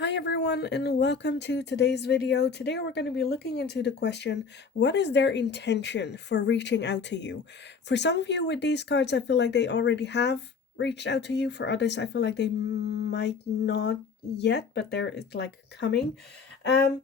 Hi everyone and welcome to today's video. Today we're going to be looking into the question, what is their intention for reaching out to you? For some of you with these cards, I feel like they already have reached out to you. For others, I feel like they might not yet, but it's like coming. Um,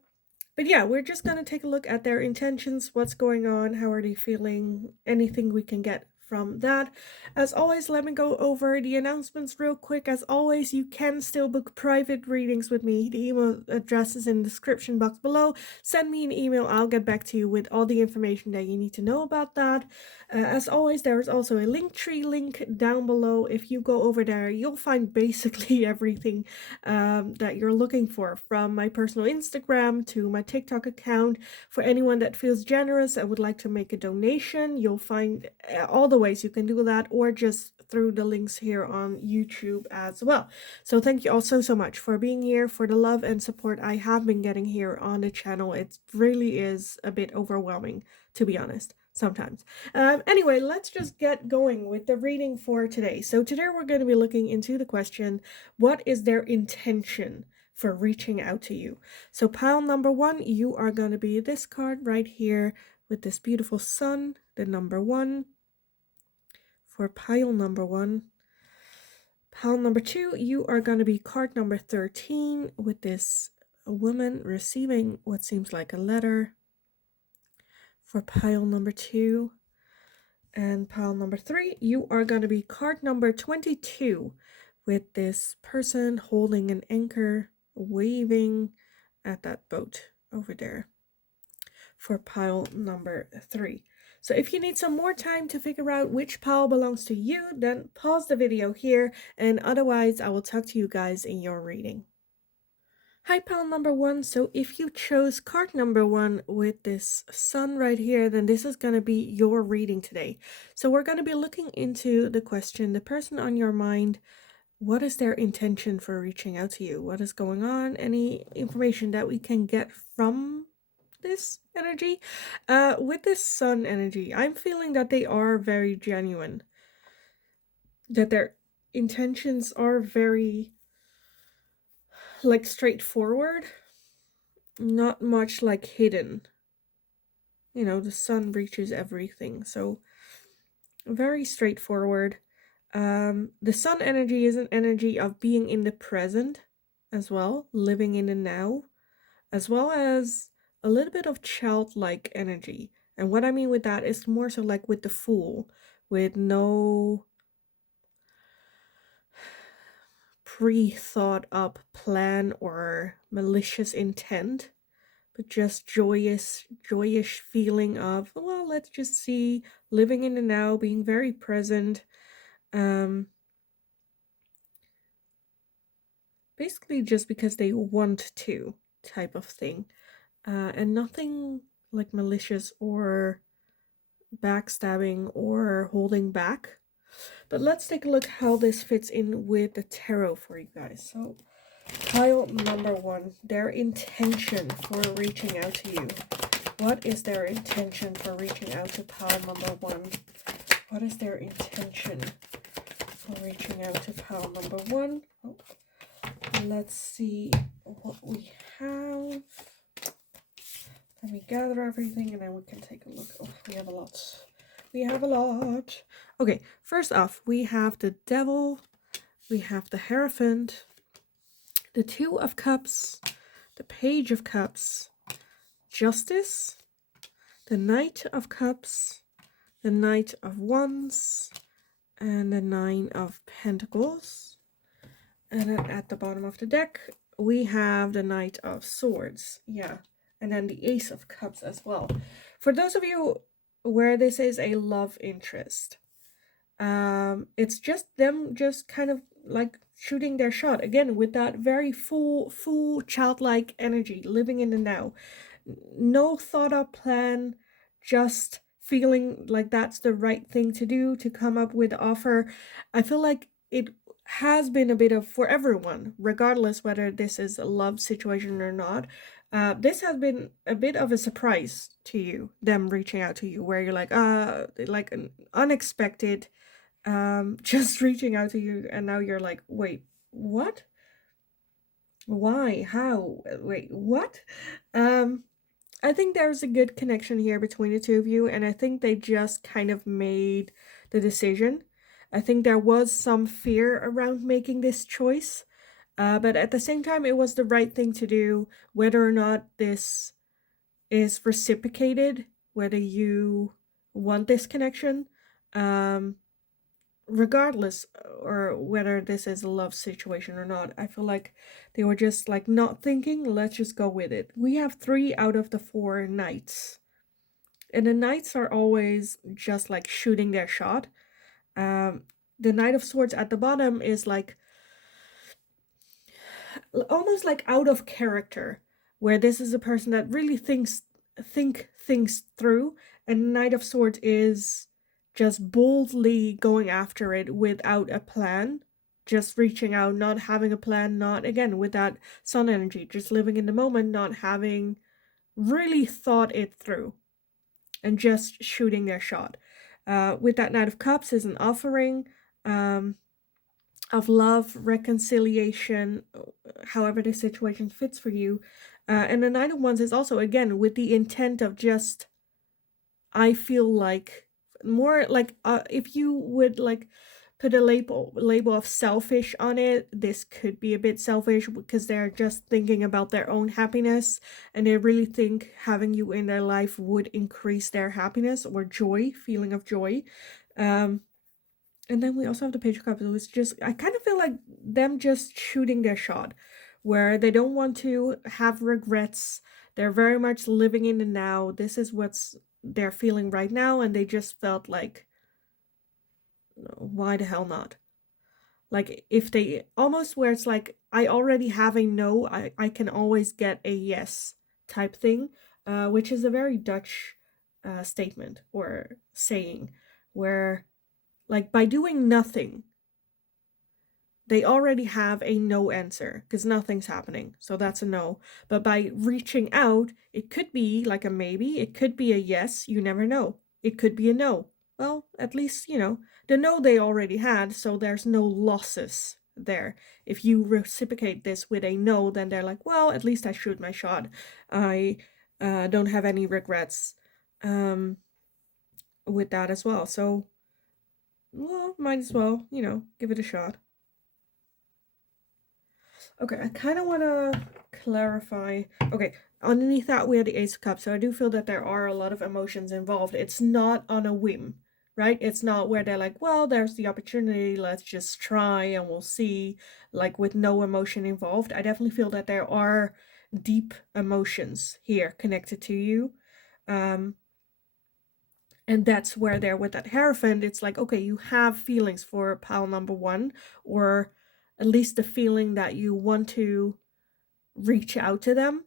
but yeah, we're just going to take a look at their intentions, what's going on, how are they feeling, anything we can get from that. As always, let me go over the announcements real quick. As always, you can still book private readings with me. The email address is in the description box below. Send me an email. I'll get back to you with all the information that you need to know about that. As always, there is also a Linktree link down below. If you go over there, you'll find basically everything that you're looking for, from my personal Instagram to my TikTok account. For anyone that feels generous and would like to make a donation, you'll find all the ways you can do that, or just through the links here on YouTube as well. So thank you all so much for being here, for the love and support I have been getting here on the channel. It really is a bit overwhelming, to be honest, sometimes. Anyway, let's just get going with the reading for today. So today we're going to be looking into the question, what is their intention for reaching out to you? So pile number one, you are going to be this card right here with this beautiful sun, the number one. For pile number one. Pile number two, you are going to be card number 13 with this woman receiving what seems like a letter. For pile number two. And pile number three, you are going to be card number 22 with this person holding an anchor, waving at that boat over there. For pile number three. So if you need some more time to figure out which pile belongs to you, then pause the video here, and otherwise I will talk to you guys in your reading. Hi pile number one, so if you chose card number one with this sun right here, then this is going to be your reading today. So we're going to be looking into the question, the person on your mind, what is their intention for reaching out to you? What is going on? Any information that we can get from this energy? With this sun energy, I'm feeling that they are very genuine, that their intentions are very like straightforward, not much like hidden. You know, the sun reaches everything, so very straightforward. The sun energy is an energy of being in the present as well, living in the now, as well as a little bit of childlike energy. And what I mean with that is more so like with the Fool, with no pre-thought up plan or malicious intent, but just joyous feeling of, well, let's just see, living in the now, being very present. Basically just because they want to, type of thing. And nothing like malicious or backstabbing or holding back. But let's take a look how this fits in with the tarot for you guys. So pile number one, their intention for reaching out to you. What is their intention for reaching out to pile number one? What is their intention for reaching out to pile number one? Oh, let's see what we have. Let me gather everything and then we can take a look. Oh, we have a lot. We have a lot. Okay, first off, we have the Devil, we have the Hierophant, the Two of Cups, the Page of Cups, Justice, the Knight of Cups, the Knight of Wands, and the Nine of Pentacles. And then at the bottom of the deck, we have the Knight of Swords. Yeah, and then the Ace of Cups as well. For those of you where this is a love interest, it's just them just kind of like shooting their shot again with that very full childlike energy, living in the now, no thought up plan, just feeling like that's the right thing to do, to come up with offer. I feel like it has been a bit of, for everyone, regardless whether this is a love situation or not, this has been a bit of a surprise to you, them reaching out to you, where you're like an unexpected, just reaching out to you, and now you're like, wait, what? Why? How? Wait, what? Um, I think there's a good connection here between the two of you, and I think they just kind of made the decision. I think there was some fear around making this choice, but at the same time, it was the right thing to do, whether or not this is reciprocated, whether you want this connection. Um, Regardless or whether this is a love situation or not, I feel like they were just like not thinking, let's just go with it. We have 3 out of the 4 knights, and the knights are always just like shooting their shot. um the Knight of Swords at the bottom is like almost like out of character, where this is a person that really think things through, and Knight of Swords is just boldly going after it without a plan, just reaching out, not having a plan, not again with that sun energy, just living in the moment, not having really thought it through, and just shooting their shot. With that Knight of Cups is an offering. Of love, reconciliation, however the situation fits for you. And the Knight of Wands is also, again, with the intent of just, I feel like, more like, if you would like put a label of selfish on it, this could be a bit selfish because they're just thinking about their own happiness, and they really think having you in their life would increase their happiness or joy, feeling of joy. Um, and then we also have the Page of Cups. It was just, I kind of feel like them just shooting their shot, where they don't want to have regrets. They're very much living in the now. This is what's they're feeling right now, and they just felt like, why the hell not? Like, if they almost where it's like, I already have a no, I can always get a yes type thing, which is a very Dutch statement or saying, where like by doing nothing, they already have a no answer because nothing's happening. So that's a no. But by reaching out, it could be like a maybe, it could be a yes, you never know. It could be a no. Well, at least, the no they already had, so there's no losses there. If you reciprocate this with a no, then they're like, well, at least I shoot my shot. I don't have any regrets um, with that as well. So, well, might as well, give it a shot. Okay, I kind of want to clarify. Okay, underneath that we have the Ace of Cups, so I do feel that there are a lot of emotions involved. It's not on a whim, right? It's not where they're like, well, there's the opportunity, let's just try and we'll see, like with no emotion involved. I definitely feel that there are deep emotions here connected to you. And that's where they're with that Hierophant, it's like, okay, you have feelings for pile number 1, or at least the feeling that you want to reach out to them.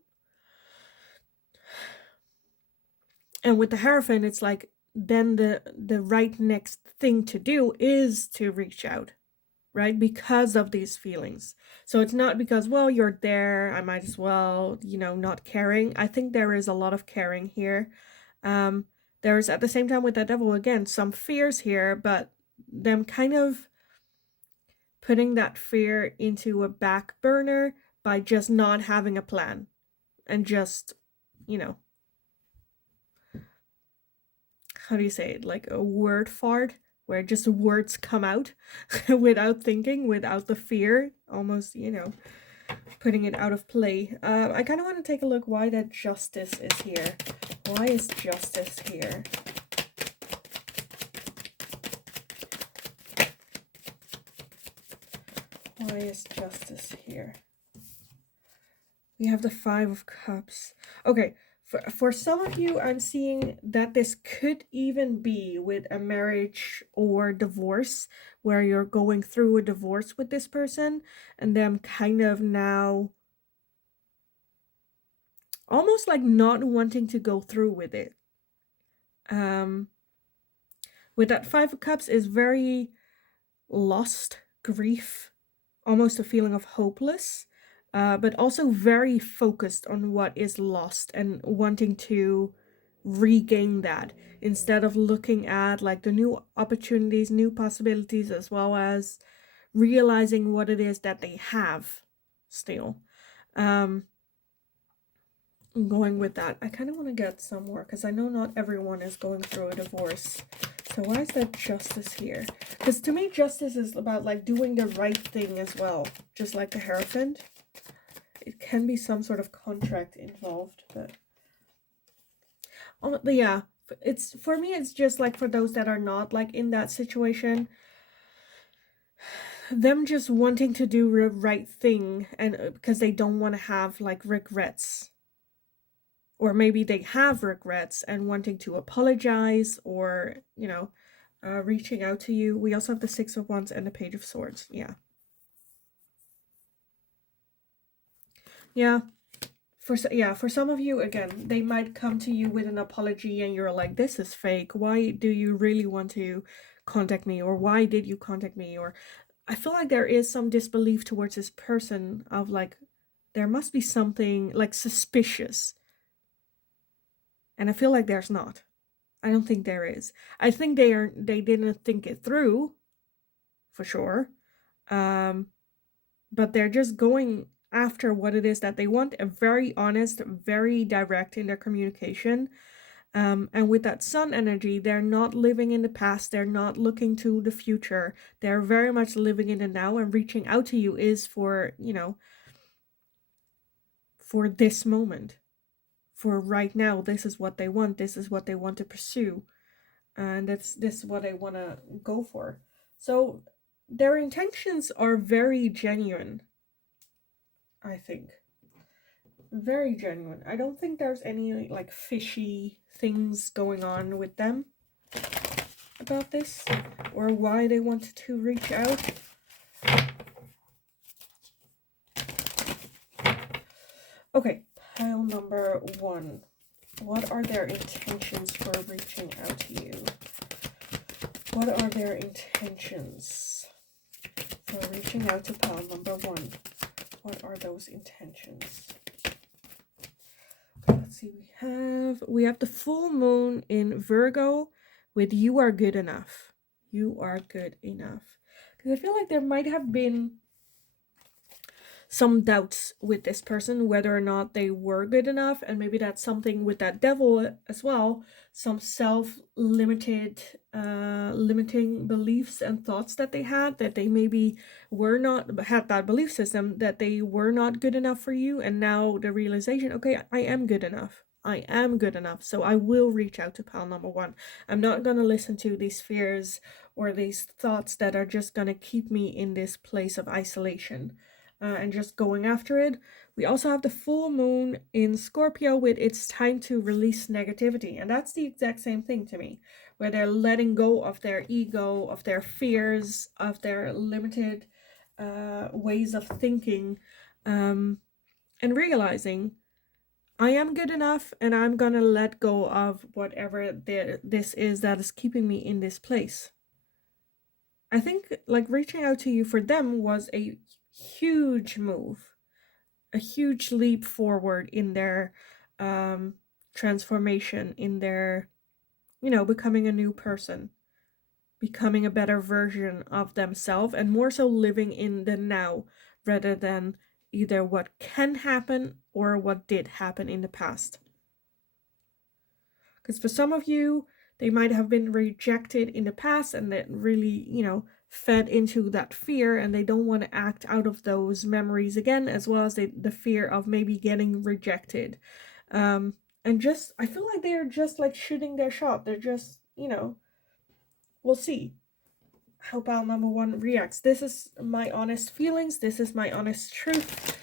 And with the Hierophant, it's like, then the right next thing to do is to reach out, right? Because of these feelings. So it's not because, well, you're there, I might as well, not caring. I think there is a lot of caring here. There's at the same time with that Devil, again, some fears here, but them kind of putting that fear into a back burner by just not having a plan and just, you know, how do you say it? Like a word fart, where just words come out without thinking, without the fear, almost, putting it out of play. I kind of want to take a look why that Justice is here. Why is Justice here? Why is Justice here? We have the Five of Cups. Okay, for some of you, I'm seeing that this could even be with a marriage or divorce, where you're going through a divorce with this person and them kind of now almost like not wanting to go through with it. With that Five of Cups is very lost, grief, almost a feeling of hopeless. But also very focused on what is lost and wanting to regain that, instead of looking at like the new opportunities, new possibilities, as well as realizing what it is that they have. still. Going with that, I kind of want to get some more because I know not everyone is going through a divorce. So why is that justice here? Because to me, justice is about like doing the right thing as well. Just like the Hierophant. It can be some sort of contract involved, but yeah, it's for me, it's just like for those that are not like in that situation, them just wanting to do the right thing, and because they don't want to have like regrets. Or maybe they have regrets and wanting to apologize, or, you know, reaching out to you. We also have the Six of Wands and the Page of Swords. Yeah. Yeah. For some of you, again, they might come to you with an apology and you're like, this is fake. Why do you really want to contact me? Or why did you contact me? Or I feel like there is some disbelief towards this person of like, there must be something like suspicious. And I feel like there's not. I don't think there is. I think they didn't think it through, for sure. But they're just going after what it is that they want. A very honest, very direct in their communication. And with that sun energy, they're not living in the past. They're not looking to the future. They're very much living in the now, and reaching out to you is for, you know, for this moment. For right now, this is what they want. This is what they want to pursue. And this is what I want to go for. So their intentions are very genuine, I think. Very genuine. I don't think there's any like fishy things going on with them about this, or why they wanted to reach out. Okay, pile number 1. What are their intentions for reaching out to you? What are their intentions for reaching out to pile number 1? What are those intentions? Okay, let's see. We have the full moon in Virgo with you are good enough. You are good enough. Because I feel like there might have been some doubts with this person, whether or not they were good enough, and maybe that's something with that devil as well, some self-limited limiting beliefs and thoughts that they had, that they maybe had that belief system that they were not good enough for you, and now the realization, okay, I am good enough. I am good enough, so I will reach out to pile number 1. I'm not going to listen to these fears or these thoughts that are just going to keep me in this place of isolation. And just going after it. We also have the full moon in Scorpio with it's time to release negativity. And that's the exact same thing to me, where they're letting go of their ego, of their fears, of their limited ways of thinking, and realizing I am good enough, and I'm going to let go of whatever this is that is keeping me in this place. I think like reaching out to you for them was a huge move, a huge leap forward in their transformation, in their, you know, becoming a new person, becoming a better version of themselves, and more so living in the now rather than either what can happen or what did happen in the past. Because for some of you, they might have been rejected in the past and that really, you know, fed into that fear, and they don't want to act out of those memories again, as well as the fear of maybe getting rejected. And just, I feel like they're just like shooting their shot. They're just, you know, we'll see how pile number 1 reacts. This is my honest feelings. This is my honest truth.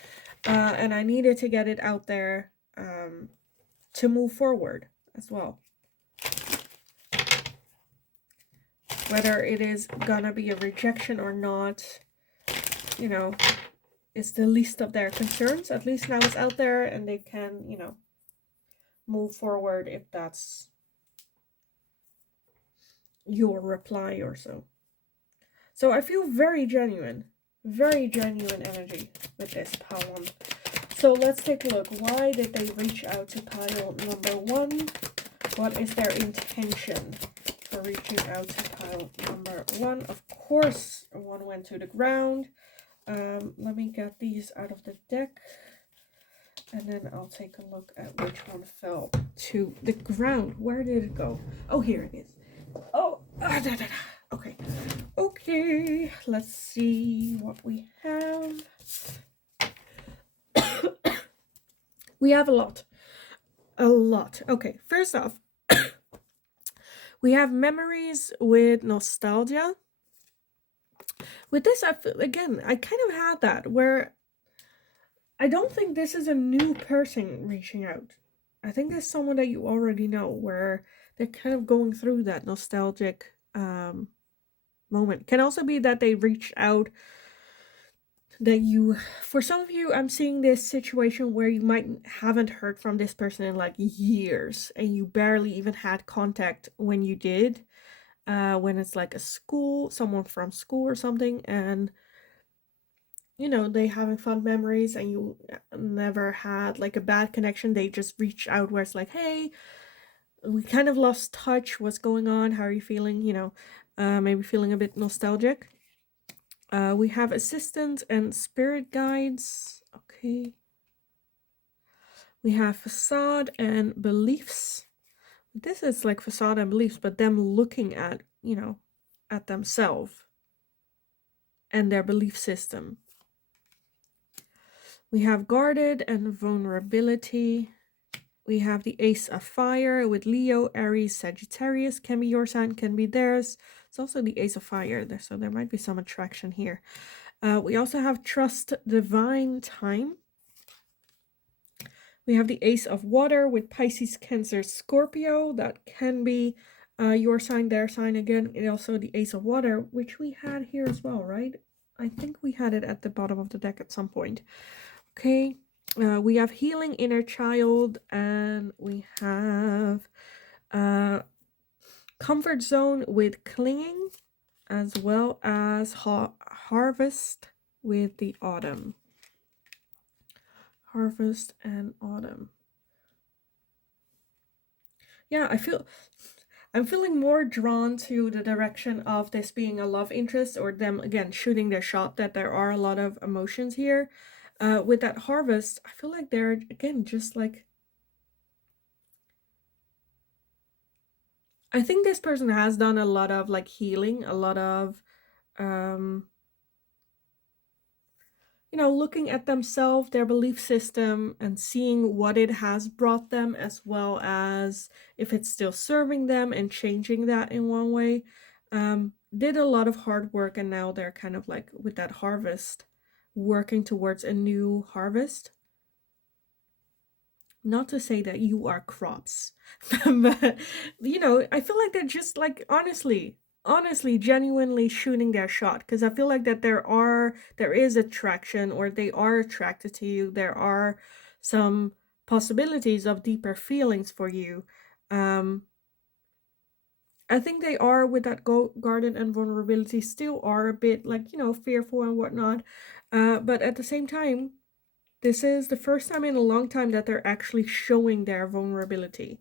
And I needed to get it out there to move forward as well. Whether it is gonna be a rejection or not, you know, it's the least of their concerns. At least now it's out there and they can, you know, move forward if that's your reply or so. So I feel very genuine energy with this pile 1. So let's take a look. Why did they reach out to pile number 1? What is their intention for reaching out to pile number 1? Of course, 1 went to the ground. Let me get these out of the deck, and then I'll take a look at which one fell to the ground. Where did it go? Oh, here it is. Oh, okay. Okay, let's see what we have. We have a lot. A lot. Okay, first off, we have memories with nostalgia. With this, I feel, again, I kind of had that where I don't think this is a new person reaching out. I think there's someone that you already know where they're kind of going through that nostalgic moment. Can also be that they reached out, that you, for some of you, I'm seeing this situation where you might haven't heard from this person in like years and you barely even had contact when you did. When it's like someone from school or something, and you know, they having fun memories and you never had like a bad connection. They just reach out where it's like, hey, we kind of lost touch. What's going on? How are you feeling? You know, maybe feeling a bit nostalgic. We have assistants and spirit guides. Okay. We have facade and beliefs. This is like facade and beliefs, but them looking at, you know, at themselves and their belief system. We have guarded and vulnerability. We have the Ace of Fire with Leo, Aries, Sagittarius. Can be your sign, can be theirs. It's also the Ace of Fire there, so there might be some attraction here. We also have Trust Divine Time. We have the Ace of Water with Pisces, Cancer, Scorpio. That can be your sign, their sign again. And also the Ace of Water, which we had here as well, right? I think we had it at the bottom of the deck at some point. Okay. We have Healing Inner Child, and we have Comfort Zone with Clinging, as well as Harvest with the Autumn. Harvest and Autumn. Yeah, I'm feeling more drawn to the direction of this being a love interest, or them again shooting their shot, that there are a lot of emotions here. With that Harvest, I feel like they're again just like, I think this person has done a lot of like healing, a lot of you know, looking at themselves, their belief system, and seeing what it has brought them, as well as if it's still serving them, and changing that in one way. Did a lot of hard work, and now they're kind of like with that harvest, working towards a new harvest. Not to say that you are crops, but you know, I feel like they're just like honestly genuinely shooting their shot, because I feel like that there is attraction, or they are attracted to you. There are some possibilities of deeper feelings for you. I think they are, with that garden and vulnerability, still are a bit like, you know, fearful and whatnot, but at the same time, this is the first time in a long time that they're actually showing their vulnerability,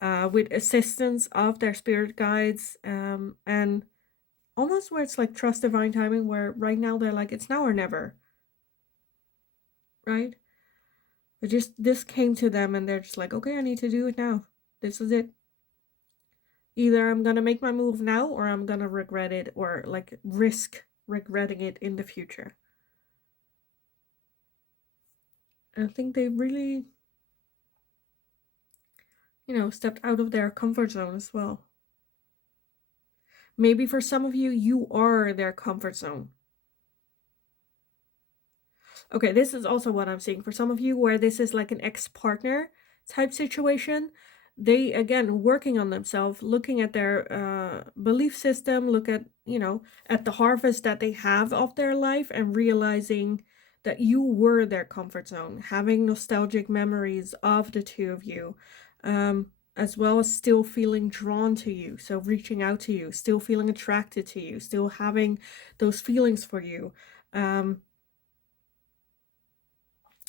with assistance of their spirit guides, and almost where it's like trust divine timing, where right now they're like, it's now or never, right? It just, this came to them and they're just like, okay, I need to do it now. This is it. Either I'm gonna make my move now, or I'm gonna regret it, or like risk regretting it in the future. I think they really, you know, stepped out of their comfort zone as well. Maybe for some of you, you are their comfort zone. Okay, this is also what I'm seeing for some of you, where this is like an ex-partner type situation. They, again, working on themselves, looking at their belief system, look at, you know, at the harvest that they have of their life, and realizing that you were their comfort zone, having nostalgic memories of the two of you, as well as still feeling drawn to you, so reaching out to you, still feeling attracted to you, still having those feelings for you.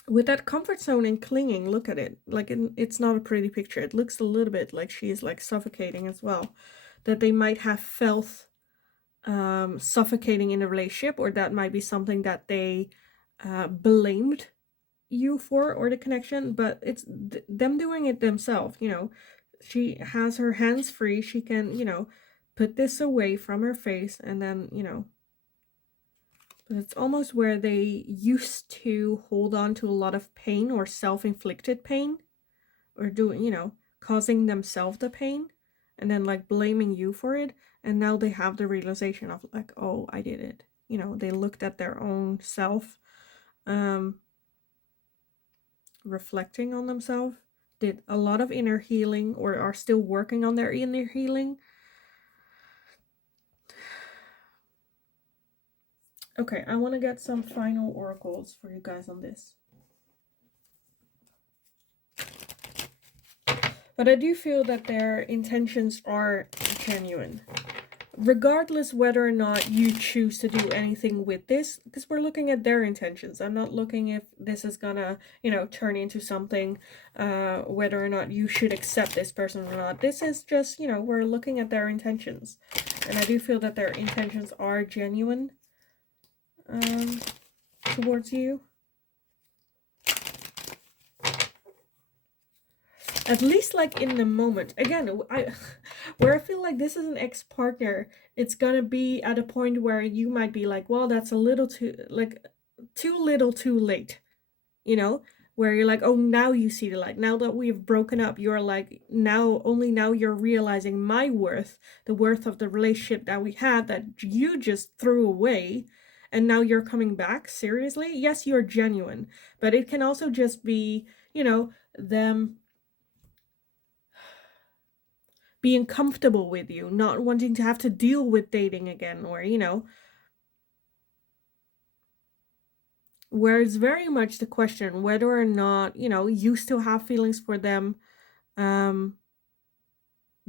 With that comfort zone and clinging, look at it. Like, it's not a pretty picture. It looks a little bit like she is like suffocating as well. That they might have felt suffocating in a relationship, or that might be something that they blamed you for, or the connection, but it's them doing it themselves. She has her hands free. She can, put this away from her face, and then, but it's almost where they used to hold on to a lot of pain or self-inflicted pain, or doing, causing themselves the pain, and then like blaming you for it. And now they have the realization of like, oh, I did it. They looked at their own self, um, reflecting on themselves, did a lot of inner healing, or are still working on their inner healing. Okay, I want to get some final oracles for you guys on this. But I do feel that their intentions are genuine. Regardless whether or not you choose to do anything with this, because we're looking at their intentions. I'm not looking if this is gonna, turn into something, whether or not you should accept this person or not. This is just, we're looking at their intentions. And I do feel that their intentions are genuine towards you. At least like in the moment. Again, where I feel like this is an ex-partner, it's gonna be at a point where you might be like, well, that's a little too, like, too little too late, where you're like, oh, now you see the light. Now that we've broken up, you're like, only now you're realizing my worth, the worth of the relationship that we had that you just threw away, and now you're coming back. Seriously? Yes, you're genuine, but it can also just be, them being comfortable with you, not wanting to have to deal with dating again, or, where it's very much the question whether or not, you still have feelings for them. The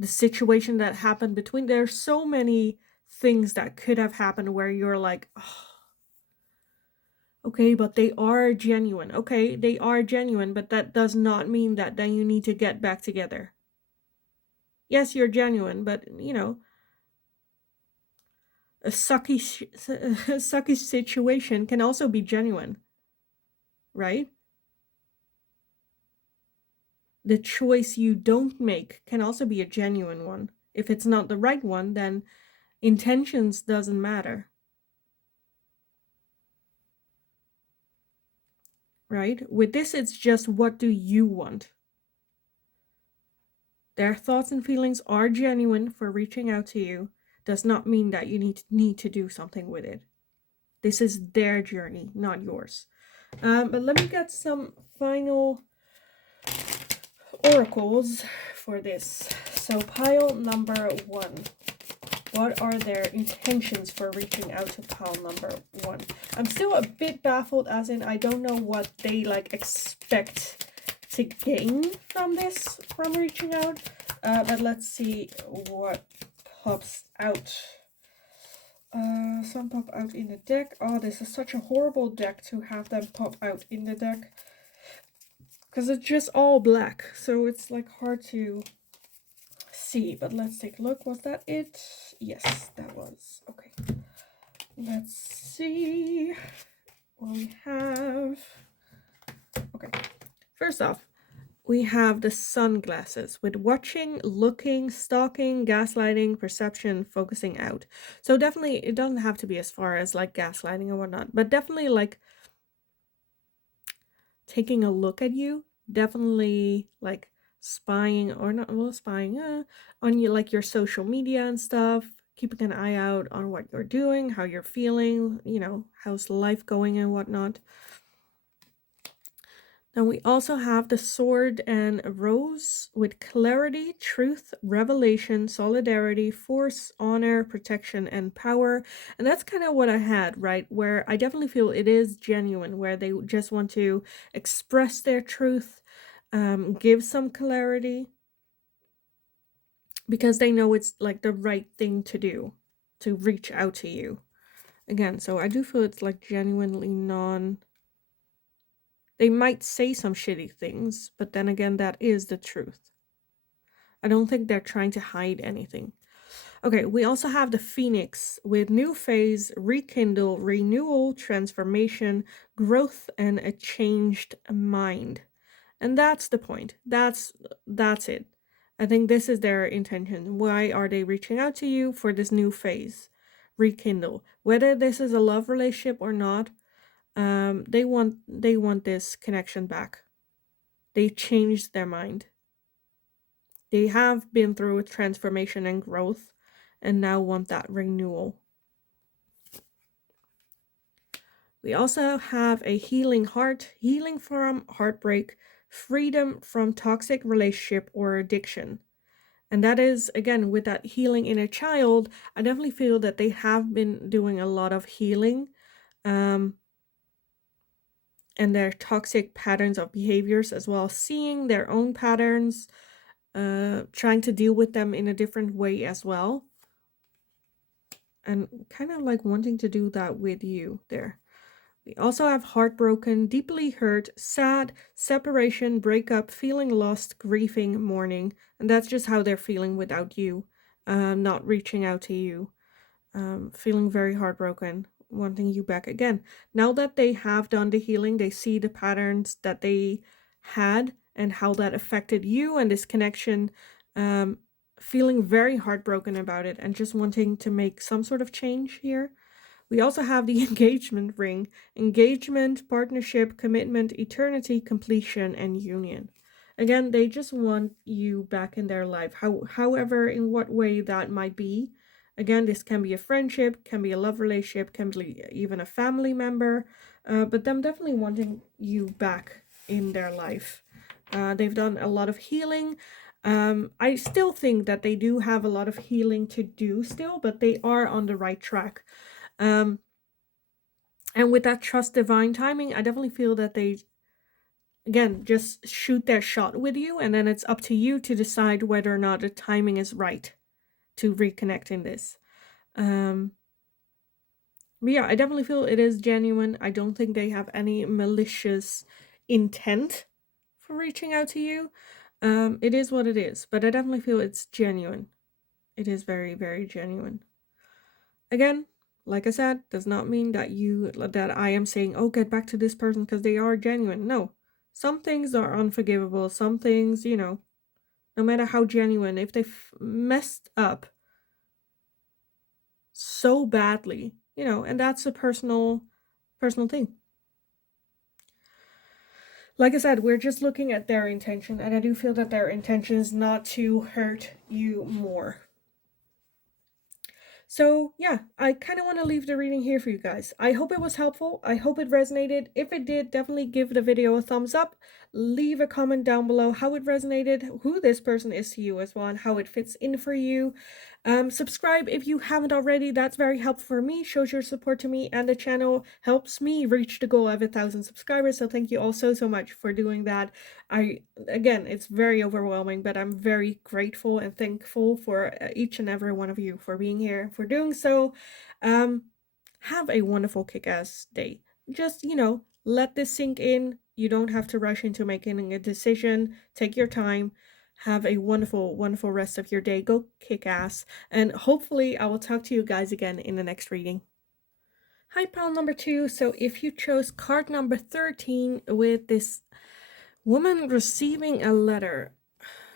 situation that happened between, there's so many things that could have happened where you're like, oh, okay, but they are genuine. Okay, they are genuine, but that does not mean that then you need to get back together. Yes, you're genuine, but, a sucky situation can also be genuine, right? The choice you don't make can also be a genuine one. If it's not the right one, then intentions doesn't matter, right? With this, it's just, what do you want? Their thoughts and feelings are genuine for reaching out to you. Does not mean that you need to do something with it. This is their journey, not yours. But let me get some final oracles for this. So pile number 1. What are their intentions for reaching out to pile number 1? I'm still a bit baffled, as in I don't know what they like expect to gain from this, from reaching out. But let's see what pops out. Some pop out in the deck. Oh, this is such a horrible deck to have them pop out in the deck, because it's just all black, so it's like hard to see. But let's take a look. Was that it? Yes, that was. Okay, let's see what we have. Okay, first off, we have the sunglasses with watching, looking, stalking, gaslighting, perception, focusing out. So definitely, it doesn't have to be as far as like gaslighting or whatnot, but definitely like taking a look at you, definitely like spying, or not, well, spying on you, like your social media and stuff, keeping an eye out on what you're doing, how you're feeling, how's life going and whatnot. Then we also have the sword and rose with clarity, truth, revelation, solidarity, force, honor, protection, and power. And that's kind of what I had, right? Where I definitely feel it is genuine, where they just want to express their truth, give some clarity, because they know it's like the right thing to do, to reach out to you. Again, so I do feel it's like genuinely they might say some shitty things, but then again, that is the truth. I don't think they're trying to hide anything. Okay, we also have the Phoenix with new phase, rekindle, renewal, transformation, growth, and a changed mind. And that's the point. That's it. I think this is their intention. Why are they reaching out to you for this new phase? Rekindle. Whether this is a love relationship or not, they want this connection back. They changed their mind. They have been through a transformation and growth and now want that renewal. We also have a healing heart, healing from heartbreak, freedom from toxic relationship or addiction. And that is, again, with that healing inner child, I definitely feel that they have been doing a lot of healing, um, and their toxic patterns of behaviors, as well as seeing their own patterns, trying to deal with them in a different way as well. And kind of like wanting to do that with you there. We also have heartbroken, deeply hurt, sad, separation, breakup, feeling lost, grieving, mourning. And that's just how they're feeling without you, not reaching out to you, feeling very heartbroken, wanting you back again. Now that they have done the healing, they see the patterns that they had and how that affected you and this connection, um, feeling very heartbroken about it and just wanting to make some sort of change here. We also have the engagement ring, engagement, partnership, commitment, eternity, completion, and union. Again, they just want you back in their life, however, in what way that might be. Again, this can be a friendship, can be a love relationship, can be even a family member, but them definitely wanting you back in their life. They've done a lot of healing. I still think that they do have a lot of healing to do still, but they are on the right track. Um, and with that trust divine timing, I definitely feel that they, again, just shoot their shot with you, and then it's up to you to decide whether or not the timing is right to reconnect in this. But yeah, I definitely feel it is genuine. I don't think they have any malicious intent for reaching out to you. It is what it is, but I definitely feel it's genuine. It is very, very genuine. Again, like I said, does not mean that I am saying, oh, get back to this person because they are genuine. No. Some things are unforgivable. Some things, no matter how genuine, if they've messed up so badly, and that's a personal thing. Like I said, we're just looking at their intention, and I do feel that their intention is not to hurt you more. So yeah, I kind of want to leave the reading here for you guys. I hope it was helpful. I hope it resonated. If it did, definitely give the video a thumbs up. Leave a comment down below how it resonated, who this person is to you as well, and how it fits in for you. Subscribe if you haven't already. That's very helpful for me, shows your support to me and the channel, helps me reach the goal of 1,000 subscribers. So thank you all so much for doing that. Again, it's very overwhelming, but I'm very grateful and thankful for each and every one of you for being here, for doing so. Have a wonderful kick-ass day. Just, let this sink in. You don't have to rush into making a decision. Take your time. Have a wonderful, wonderful rest of your day. Go kick ass. And hopefully I will talk to you guys again in the next reading. Hi, pile number 2. So if you chose card number 13 with this woman receiving a letter,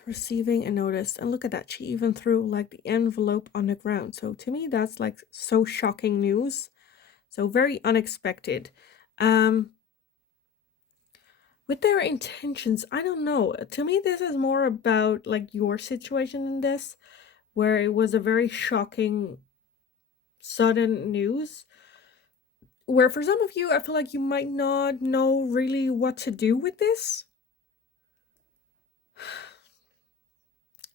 receiving a notice, and look at that, she even threw like the envelope on the ground. So to me, that's like so shocking news. So very unexpected. With their intentions, I don't know. To me, this is more about like your situation in this, where it was a very shocking, sudden news. Where for some of you, I feel like you might not know really what to do with this.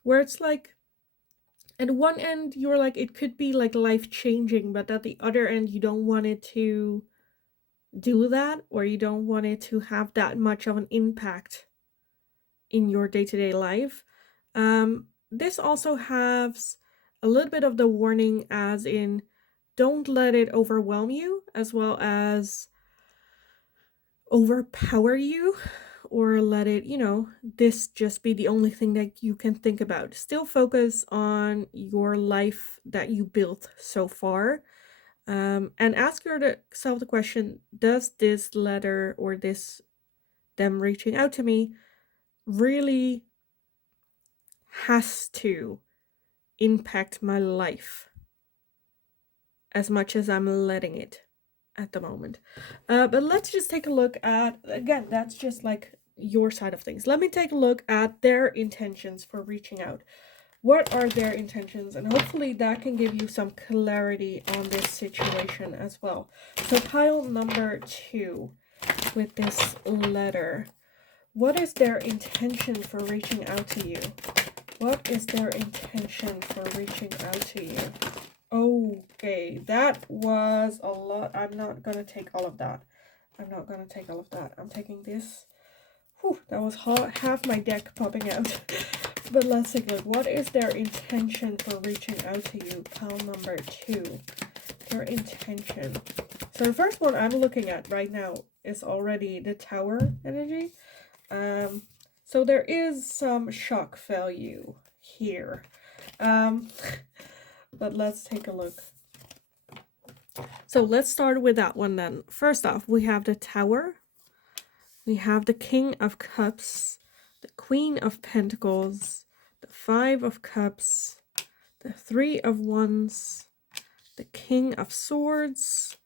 Where it's like, at one end, you're like, it could be like life-changing, but at the other end, you don't want it to do that, or you don't want it to have that much of an impact in your day-to-day life. This also has a little bit of the warning, as in, don't let it overwhelm you, as well as overpower you, or let it, this just be the only thing that you can think about. Still focus on your life that you built so far. And ask yourself the question, does this letter or them reaching out to me really has to impact my life as much as I'm letting it at the moment? But let's just take a look at, again, that's just like your side of things. Let me take a look at their intentions for reaching out. What are their intentions? And hopefully that can give you some clarity on this situation as well. So pile number 2 with this letter. What is their intention for reaching out to you? What is their intention for reaching out to you? Okay, that was a lot. I'm not going to take all of that. I'm taking this. Whew, that was half my deck popping out. But let's take a look. What is their intention for reaching out to you? Pile number 2. Their intention. So the first one I'm looking at right now is already the Tower energy. So there is some shock value here. But let's take a look. So let's start with that one then. First off, we have the Tower. We have the King of Cups, the Queen of Pentacles, the 5 of Cups, the 3 of Wands, the King of Swords,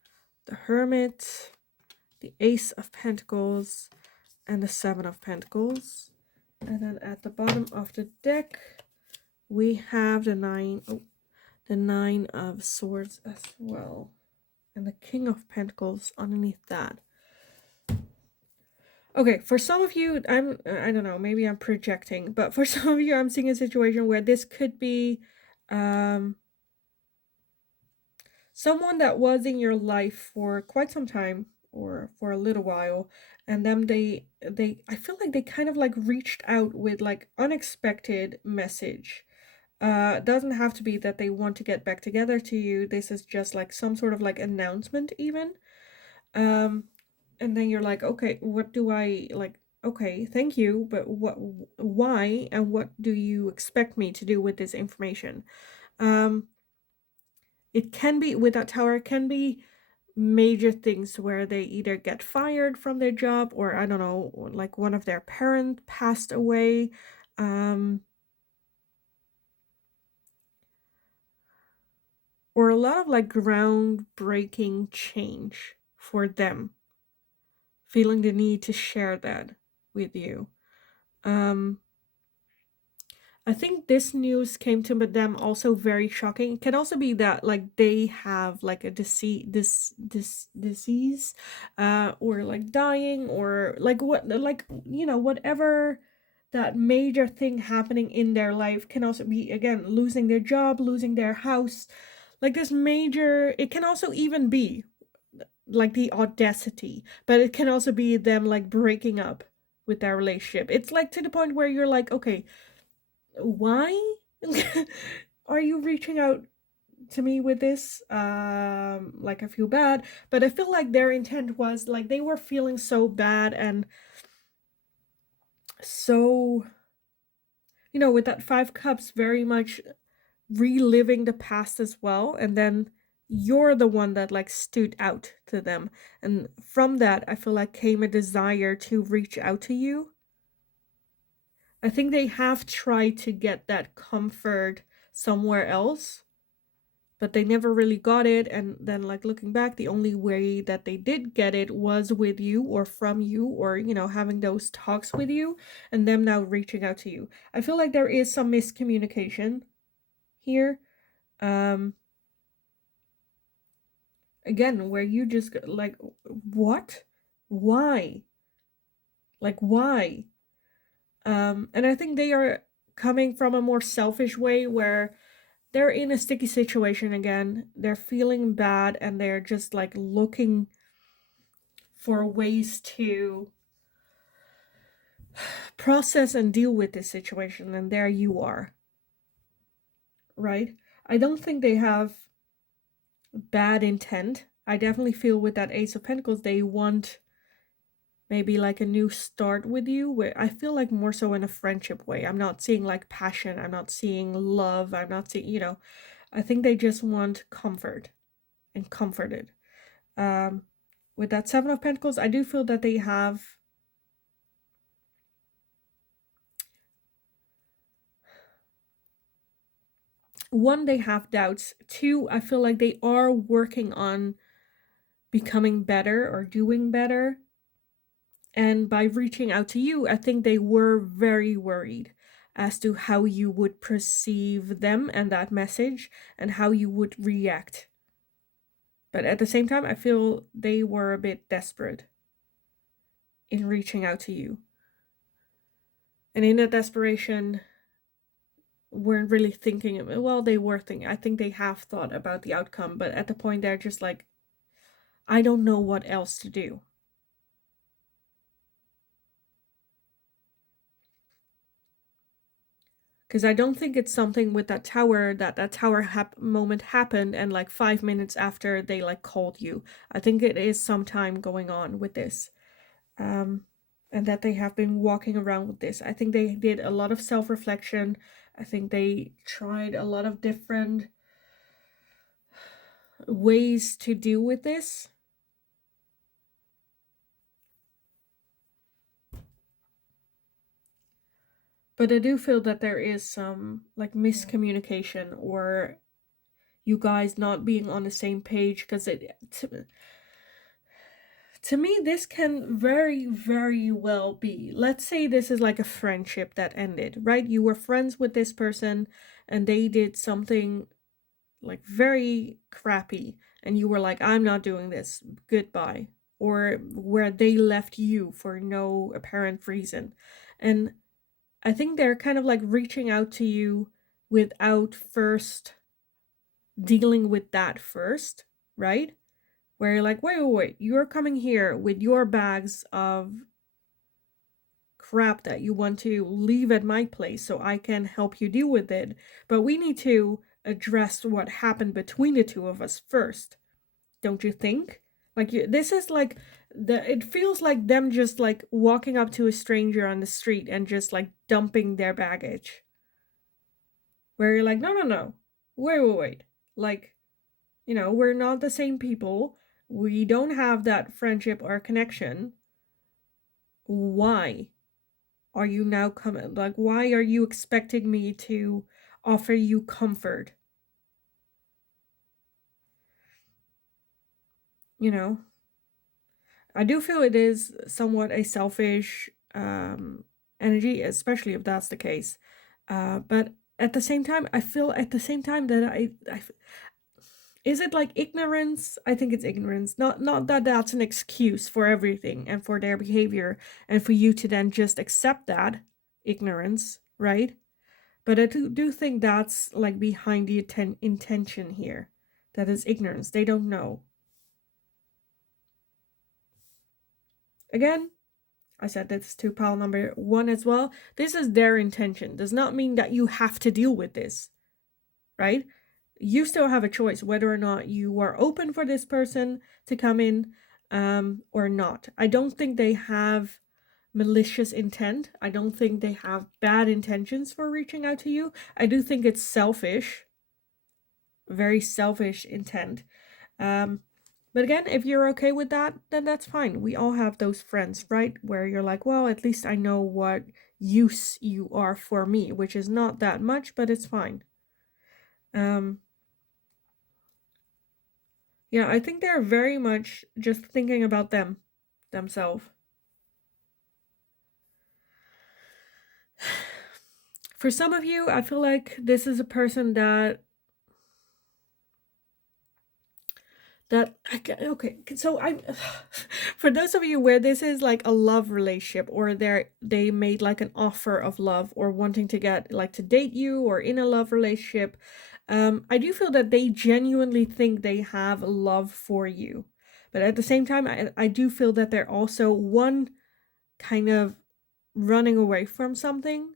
the Hermit, the Ace of Pentacles, and the 7 of Pentacles. And then at the bottom of the deck, we have the 9 of Swords as well, and the King of Pentacles underneath that. Okay, for some of you, I don't know, maybe I'm projecting, but for some of you, I'm seeing a situation where this could be someone that was in your life for quite some time or for a little while, and then I feel like they kind of like reached out with like unexpected message. It doesn't have to be that they want to get back together to you. This is just like some sort of like announcement even. And then you're like, okay, what do I like? Okay, thank you, but why, and what do you expect me to do with this information? It can be, with that Tower, it can be major things where they either get fired from their job, or I don't know, like one of their parents passed away. Or a lot of like groundbreaking change for them, feeling the need to share that with you. I think this news came to them also very shocking. It can also be that like they have like a disease, or like dying, or like whatever that major thing happening in their life. Can also be, again, losing their job, losing their house, like this major. It can also even be like the audacity, but it can also be them like breaking up with their relationship. It's like to the point where you're like, okay, why are you reaching out to me with this? Like, I feel bad, but I feel like their intent was like they were feeling so bad, and so, with that 5 cups, very much reliving the past as well, and then you're the one that like stood out to them, and from that I feel like came a desire to reach out to you. I think they have tried to get that comfort somewhere else, but they never really got it. And then, like, looking back, the only way that they did get it was with you, or from you, or having those talks with you, and them now reaching out to you. I feel like there is some miscommunication here. Again, where you just like, what, why, like, why? And I think they are coming from a more selfish way, where they're in a sticky situation again. They're feeling bad, and they're just like looking for ways to process and deal with this situation. And there you are, right? I don't think they have bad intent. I definitely feel with that Ace of Pentacles, they want maybe like a new start with you, where I feel like more so in a friendship way. I'm not seeing like passion, I'm not seeing love, I'm not seeing, I think they just want comfort and comforted. Um, with that Seven of Pentacles, I do feel that they have one, they have doubts. Two, I feel like they are working on becoming better or doing better. And by reaching out to you, I think they were very worried as to how you would perceive them and that message and how you would react. But at the same time, I feel they were a bit desperate in reaching out to you. And in that desperation, weren't really thinking of it. Well, they were thinking. I think they have thought about the outcome, but at the point they're just like, I don't know what else to do. Because I don't think it's something with that tower that tower moment happened and like 5 minutes after they like called you. I think it is some time going on with this. And that they have been walking around with this. I think they did a lot of self-reflection. I think they tried a lot of different ways to deal with this. But I do feel that there is some like miscommunication or you guys not being on the same page, because to me this can very, very well be, let's say this is like a friendship that ended, right? You were friends with this person and they did something like very crappy and you were like, I'm not doing this, goodbye. Or where they left you for no apparent reason. And I think they're kind of like reaching out to you without first dealing with that first, right? Where you're like, wait, you're coming here with your bags of crap that you want to leave at my place so I can help you deal with it. But we need to address what happened between the two of us first. Don't you think? Like, this is like it feels like them just like walking up to a stranger on the street and just like dumping their baggage. Where you're like, no, wait. Like, we're not the same people. We don't have that friendship or connection. Why are you now coming? Like, why are you expecting me to offer you comfort? I do feel it is somewhat a selfish energy, especially if that's the case. But at the same time, I feel at the same time that is it like ignorance? I think it's ignorance. Not that that's an excuse for everything and for their behavior and for you to then just accept that ignorance, right? But I do think that's like behind the intention here. That is ignorance. They don't know. Again, I said that's to pile number 1 as well. This is their intention. Does not mean that you have to deal with this, right? You still have a choice whether or not you are open for this person to come in or not. I don't think they have malicious intent. I don't think they have bad intentions for reaching out to you. I do think it's selfish, very selfish intent. But again, if you're okay with that, then that's fine. We all have those friends, right? Where you're like, well, at least I know what use you are for me, which is not that much, but it's fine. Yeah, I think they're very much just thinking about themselves. For some of you, I feel like this is a person that okay, so I for those of you where this is like a love relationship or they made like an offer of love or wanting to get like to date you or in a love relationship, I do feel that they genuinely think they have love for you. But at the same time, I do feel that they're also one kind of running away from something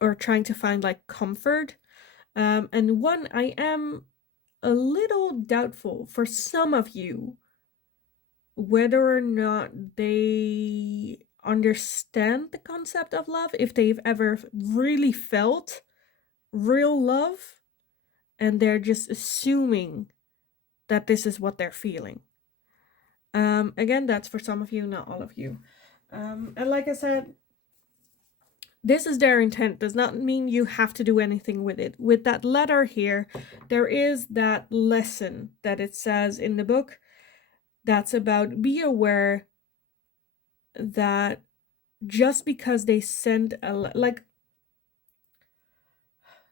or trying to find like comfort. And one, I am a little doubtful for some of you whether or not they understand the concept of love, if they've ever really felt real love, and they're just assuming that this is what they're feeling. Again, that's for some of you, not all of you. And like I said, this is their intent. Does not mean you have to do anything with it. With that letter here, there is that lesson that it says in the book that's about be aware that just because they send a like,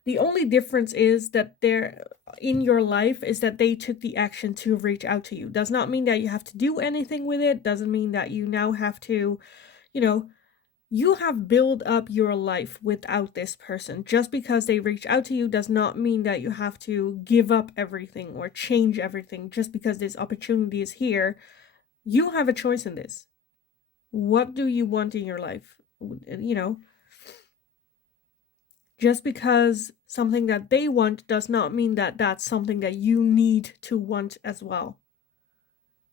the only difference is that they're in your life is that they took the action to reach out to you. Does not mean that you have to do anything with it. Doesn't mean that you now have to, you know, you have built up your life without this person. Just because they reach out to you does not mean that you have to give up everything or change everything just because this opportunity is here. You have a choice in this. What do you want in your life? You know, just because something that they want does not mean that that's something that you need to want as well.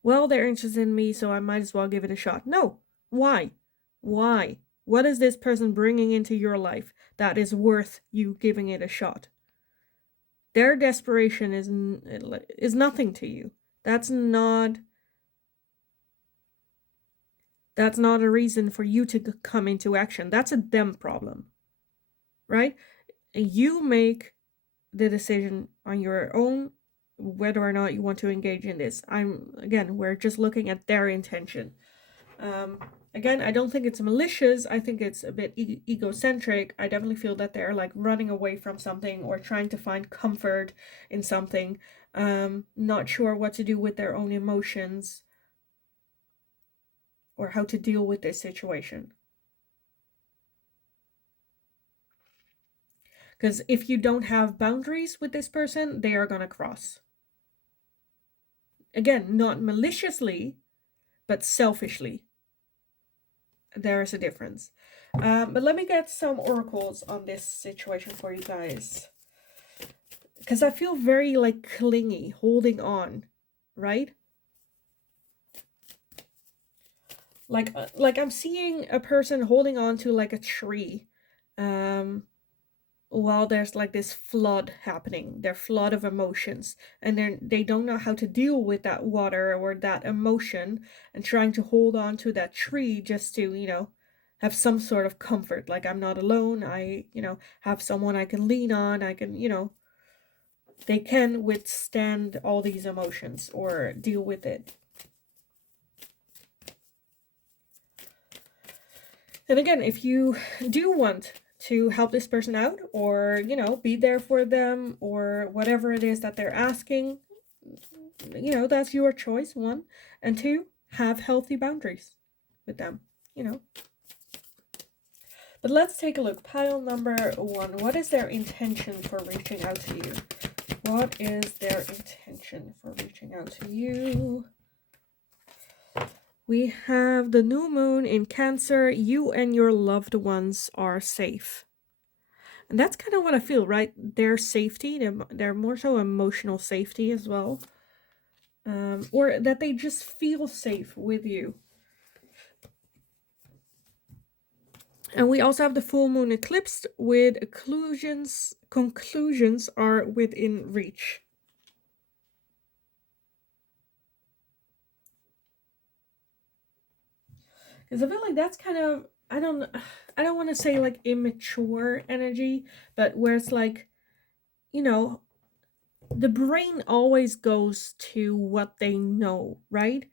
Well, they're interested in me, so I might as well give it a shot. No. Why? Why? What is this person bringing into your life that is worth you giving it a shot? Their desperation is nothing to you. That's not a reason for you to come into action. That's a them problem, right? And you make the decision on your own whether or not you want to engage in this. We're just looking at their intention. Again, I don't think it's malicious. I think it's a bit egocentric. I definitely feel that they're like running away from something or trying to find comfort in something. Not sure what to do with their own emotions or how to deal with this situation. Because if you don't have boundaries with this person, they are going to cross. Again, not maliciously, but selfishly. There is a difference. But let me get some oracles on this situation for you guys. Because I feel very like clingy, holding on, right? Like I'm seeing a person holding on to like a tree. While there's like this flood happening, their flood of emotions, and then they don't know how to deal with that water or that emotion, and trying to hold on to that tree just to, you know, have some sort of comfort, like I'm not alone, I, you know, have someone I can lean on, I can, you know, they can withstand all these emotions or deal with it. And again, if you do want to help this person out, or, you know, be there for them, or whatever it is that they're asking, you know, that's your choice, one. And two, have healthy boundaries with them, you know. But let's take a look. Pile number one. What is their intention for reaching out to you? What is their intention for reaching out to you? We have the new moon in Cancer. You and your loved ones are safe. And that's kind of what I feel, right? Their safety, they're more so emotional safety as well. Or that they just feel safe with you. And we also have the full moon eclipsed with conclusions are within reach. Because I feel like that's kind of, I don't want to say like immature energy, but where it's like, you know, the brain always goes to what they know, right?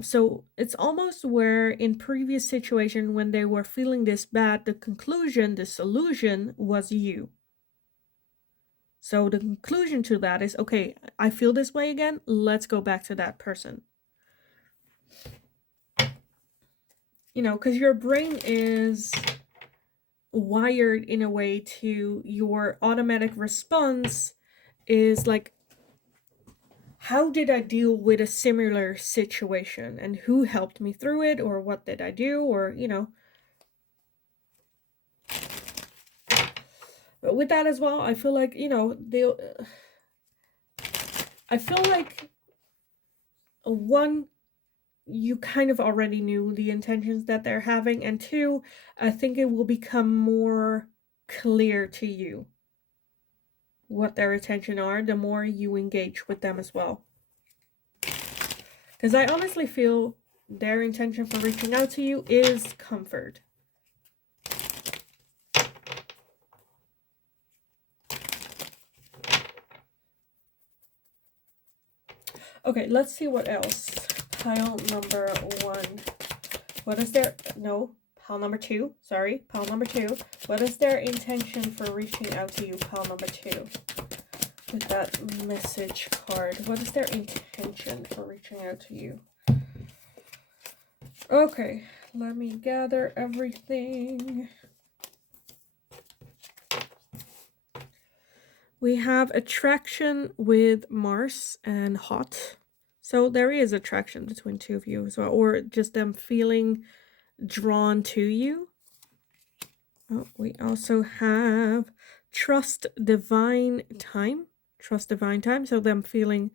So it's almost where in previous situation when they were feeling this bad, the conclusion, the solution was you. So the conclusion to that is, okay, I feel this way again, let's go back to that person. You know, because your brain is wired in a way to your automatic response is like, how did I deal with a similar situation and who helped me through it, or what did I do, or, you know. But with that as well, I feel like, you know, I feel like one you kind of already knew the intentions that they're having. And two, I think it will become more clear to you what their intention are the more you engage with them as well. Because I honestly feel their intention for reaching out to you is comfort. Okay, let's see what else. Pile number one. What is their, no, pile number two, sorry, pile number two. What is their intention for reaching out to you, pile number two? With that message card, what is their intention for reaching out to you? Okay, let me gather everything. We have attraction with Mars and hot. So there is attraction between two of you as well, or just them feeling drawn to you. Oh, we also have trust divine time. Trust divine time. So them feeling,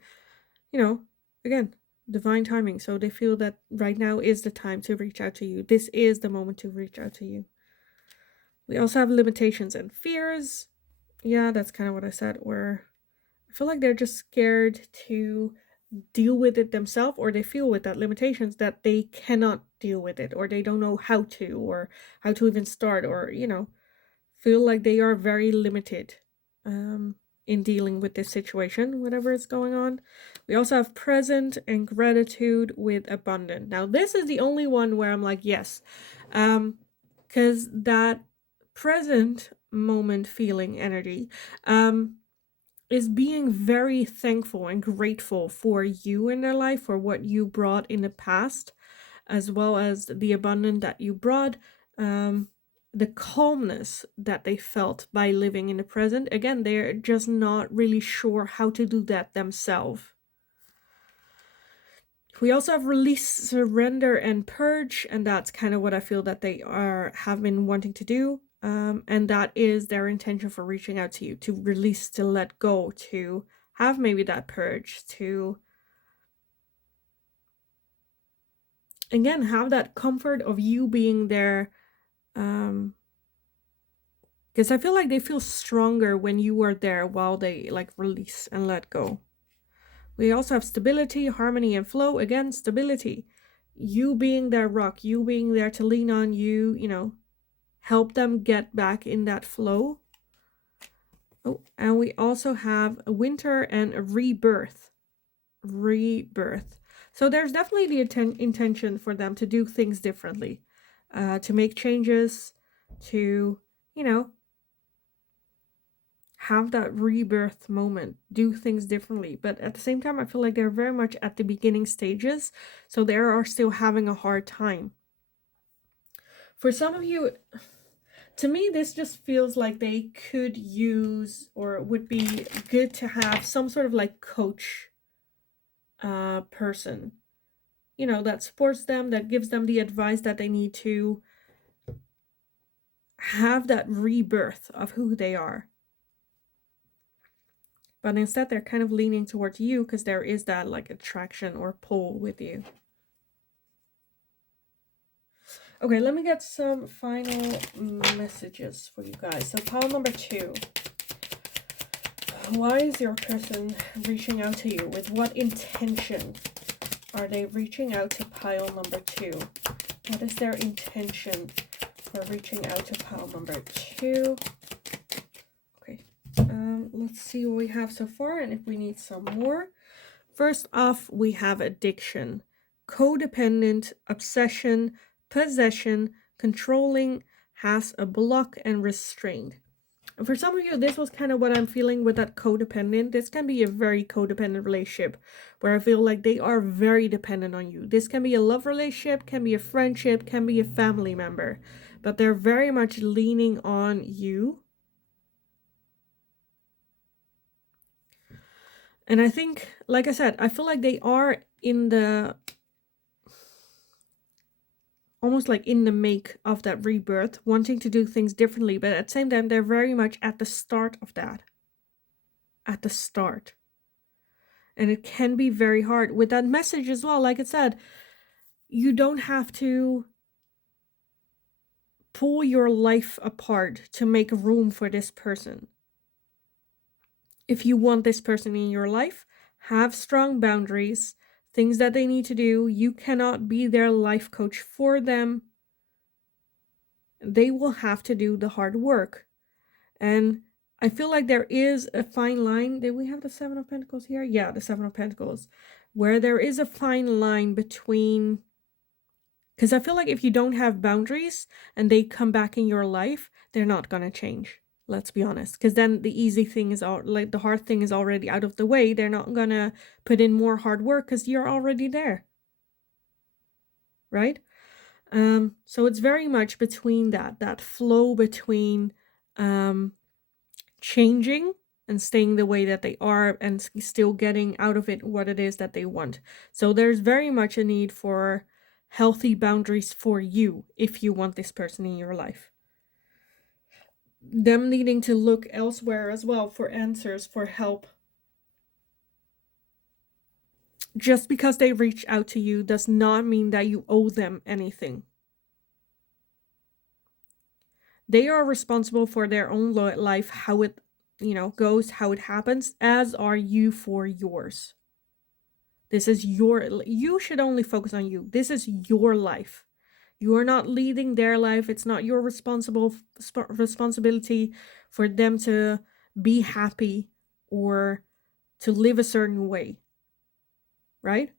you know, again, divine timing. So they feel that right now is the time to reach out to you. This is the moment to reach out to you. We also have limitations and fears. Yeah, that's kind of what I said, where I feel like they're just scared to deal with it themselves, or they feel with that limitations that they cannot deal with it, or they don't know how to, or how to even start, or, you know, feel like they are very limited in dealing with this situation, whatever is going on. We also have present and gratitude with abundant. Now, this is the only one where I'm like, yes, because that present moment feeling energy is being very thankful and grateful for you in their life, for what you brought in the past, as well as the abundance that you brought, the calmness that they felt by living in the present. Again, they're just not really sure how to do that themselves. We also have release, surrender, and purge, and that's kind of what I feel that they have been wanting to do. And that is their intention for reaching out to you, to release, to let go, to have maybe that purge, to again have that comfort of you being there. Because I feel like they feel stronger when you are there while they like release and let go. We also have stability, harmony, and flow. Again, stability. You being their rock, you being there to lean on, you know, help them get back in that flow. Oh, and we also have a winter and a rebirth. Rebirth. So there's definitely the intention for them to do things differently, to make changes, to, you know, have that rebirth moment, do things differently. But at the same time, I feel like they're very much at the beginning stages, so they are still having a hard time. For some of you, to me, this just feels like they could use, or would be good to have, some sort of like coach person, you know, that supports them, that gives them the advice that they need to have that rebirth of who they are. But instead, they're kind of leaning towards you because there is that like attraction or pull with you. Okay, let me get some final messages for you guys. So pile number two. Why is your person reaching out to you? With what intention are they reaching out to pile number two? What is their intention for reaching out to pile number two? Okay, let's see what we have so far and if we need some more. First off, we have addiction, codependent, obsession, possession, controlling, has a block, and restrained. And for some of you, this was kind of what I'm feeling with that codependent. This can be a very codependent relationship where I feel like they are very dependent on you. This can be a love relationship, can be a friendship, can be a family member, but they're very much leaning on you. And I think, like I said, I feel like they are in the almost like in the make of that rebirth, wanting to do things differently, but at the same time, they're very much at the start of that. At the start. And it can be very hard with that message as well. Like I said, you don't have to pull your life apart to make room for this person. If you want this person in your life, have strong boundaries, things that they need to do. You cannot be their life coach for them. They will have to do the hard work. And I feel like there is a fine line. Did we have the Seven of Pentacles here? Yeah, the Seven of Pentacles. Where there is a fine line between... Because I feel like if you don't have boundaries and they come back in your life, they're not going to change. Let's be honest. Because then the easy thing is out, like the hard thing is already out of the way. They're not going to put in more hard work because you're already there. Right? So it's very much between that flow between changing and staying the way that they are and still getting out of it what it is that they want. So there's very much a need for healthy boundaries for you if you want this person in your life. Them needing to look elsewhere as well for answers, for help. Just because they reach out to you does not mean that you owe them anything. They are responsible for their own life, how it, goes, how it happens, as are you for yours. This is you should only focus on you. This is your life. You are not leading their life. It's not your responsibility for them to be happy or to live a certain way. Right?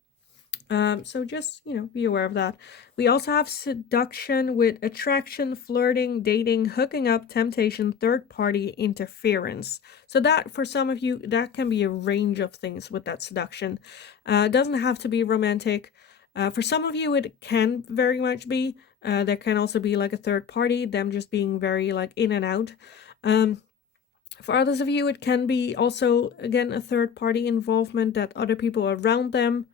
So just, be aware of that. We also have seduction with attraction, flirting, dating, hooking up, temptation, third-party interference. So that, for some of you, that can be a range of things with that seduction. It doesn't have to be romantic. For some of you, it can very much be. There can also be like a third party, them just being very like in and out. For others of you, it can be also, again, a third party involvement, that other people around them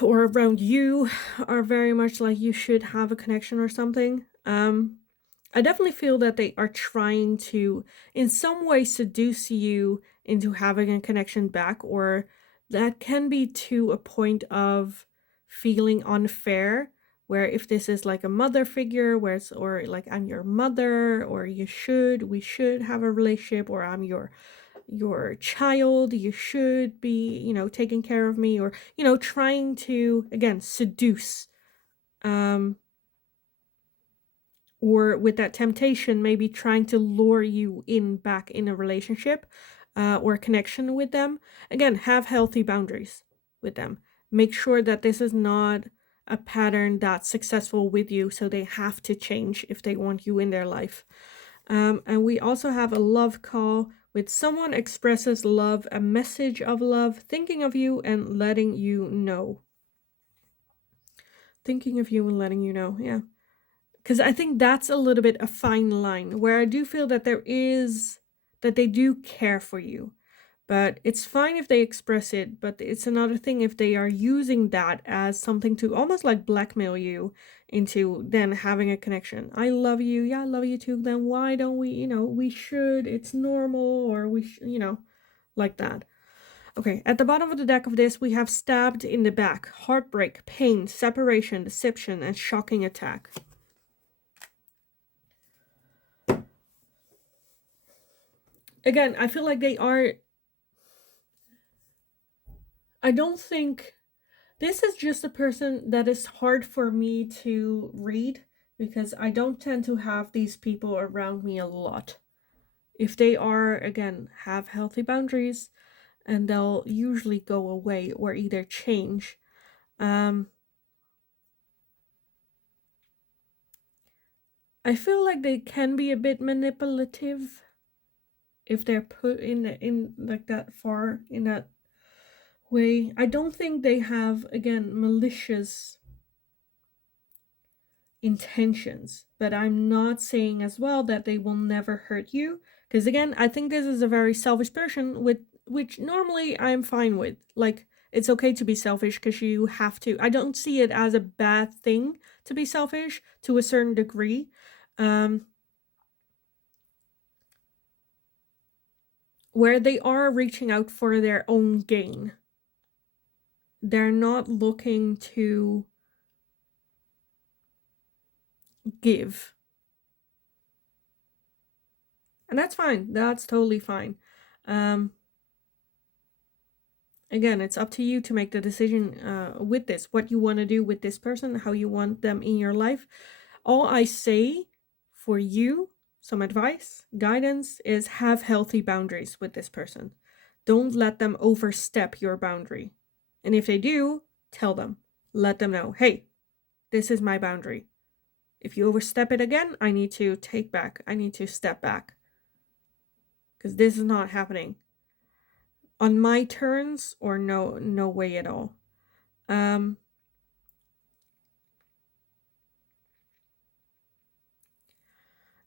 or around you are very much like you should have a connection or something. I definitely feel that they are trying to in some way seduce you into having a connection back, or that can be to a point of feeling unfair, where if this is like a mother figure where it's, or like I'm your mother, or we should have a relationship, or I'm your child, you should be, taking care of me, or, trying to, again, seduce, or with that temptation, maybe trying to lure you back in a relationship, or a connection with them. Again, have healthy boundaries with them. Make sure that this is not a pattern that's successful with you, so they have to change if they want you in their life. And we also have a love call with someone expresses love, a message of love, thinking of you and letting you know. Thinking of you and letting you know, yeah. Because I think that's a little bit a fine line, where I do feel that that they do care for you. But it's fine if they express it, but it's another thing if they are using that as something to almost like blackmail you into then having a connection. I love you. Yeah, I love you too. Then why don't we, we should, it's normal, or we, like that. Okay, at the bottom of the deck of this, we have stabbed in the back, heartbreak, pain, separation, deception, and shocking attack. Again, I feel like they are... I don't think... This is just a person that is hard for me to read, because I don't tend to have these people around me a lot. If they are, again, have healthy boundaries, and they'll usually go away or either change. I feel like they can be a bit manipulative if they're put in like that far in that way. I don't think they have, again, malicious intentions, but I'm not saying as well that they will never hurt you, because again, I think this is a very selfish person, with which normally I'm fine with. Like, it's okay to be selfish, because you have to. I don't see it as a bad thing to be selfish to a certain degree, where they are reaching out for their own gain. they're not looking to give. And that's fine. That's totally fine. Again, it's up to you to make the decision with this, what you want to do with this person, how you want them in your life. All I say for you, some advice, guidance, is have healthy boundaries with this person. Don't let them overstep your boundary. And if they do, tell them. Let them know, hey, this is my boundary. If you overstep it again, I need to take back. I need to step back. Because this is not happening on my terms, or no way at all. And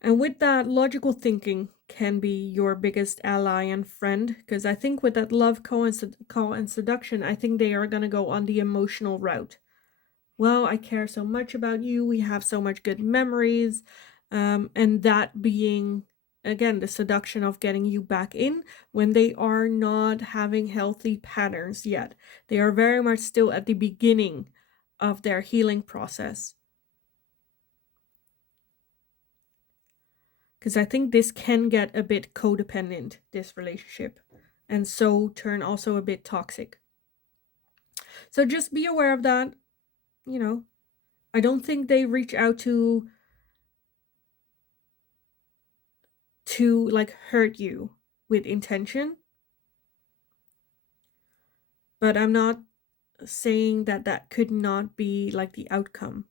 with that, logical thinking can be your biggest ally and friend, because I think with that love, call and seduction, I think they are going to go on the emotional route. Well, I care so much about you, we have so much good memories, and that being, again, the seduction of getting you back in when they are not having healthy patterns yet. They are very much still at the beginning of their healing process. Because I think this can get a bit codependent, this relationship, and so turn also a bit toxic. So just be aware of that. I don't think they reach out to like hurt you with intention, but I'm not saying that could not be like the outcome.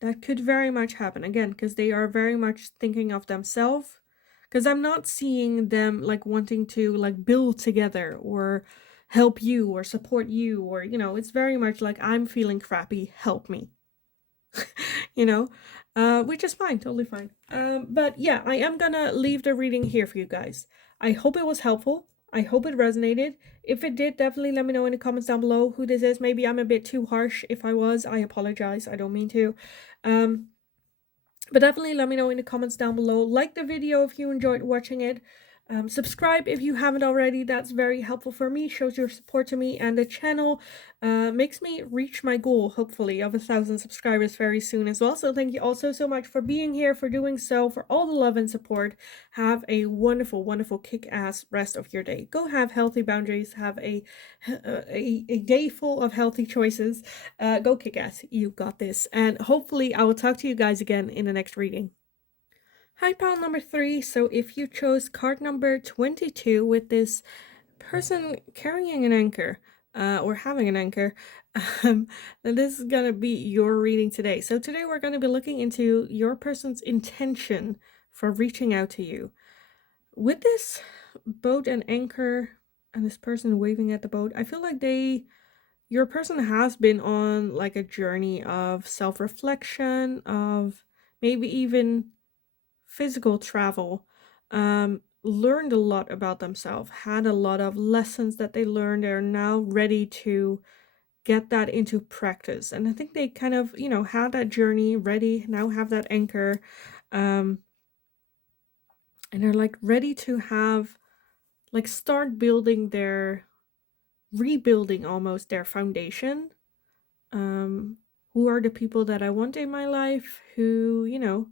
That could very much happen, again, because they are very much thinking of themselves. Because I'm not seeing them like wanting to like build together or help you or support you, or it's very much like, I'm feeling crappy, help me. Which is fine, totally fine. But yeah, I am gonna leave the reading here for you guys. I hope it was helpful. I hope it resonated. If it did, definitely let me know in the comments down below who this is. Maybe I'm a bit too harsh. If I was, I apologize. I don't mean to. But definitely let me know in the comments down below. Like the video if you enjoyed watching it. Subscribe if you haven't already. That's very helpful for me, shows your support to me and the channel. Makes me reach my goal, hopefully, of 1,000 subscribers very soon as well. So thank you also so much for being here, for doing so, for all the love and support. Have a wonderful, wonderful kick-ass rest of your day. Go have healthy boundaries. Have a day full of healthy choices. Go kick ass. You got this. And hopefully I will talk to you guys again in the next reading. Hi, pile number 3. So if you chose card number 22 with this person carrying an anchor, or having an anchor, then this is going to be your reading today. So today we're going to be looking into your person's intention for reaching out to you. With this boat and anchor and this person waving at the boat, I feel like your person has been on like a journey of self-reflection, of maybe even physical travel, learned a lot about themselves, had a lot of lessons that they learned. They're now ready to get that into practice. And I think they kind of, had that journey ready, now have that anchor, and they're like ready to have, like, start rebuilding almost their foundation. Who are the people that I want in my life, who,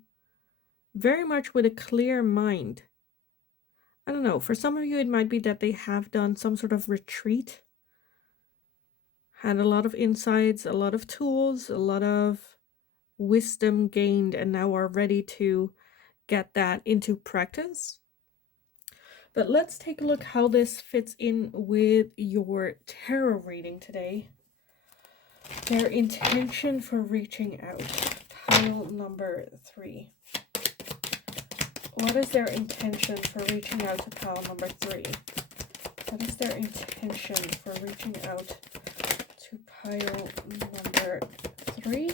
very much with a clear mind. I don't know, for some of you it might be that they have done some sort of retreat, had a lot of insights, a lot of tools, a lot of wisdom gained, and now are ready to get that into practice. But let's take a look how this fits in with your tarot reading today. Their intention for reaching out. Pile number 3. What is their intention for reaching out to pile number 3? What is their intention for reaching out to pile number 3?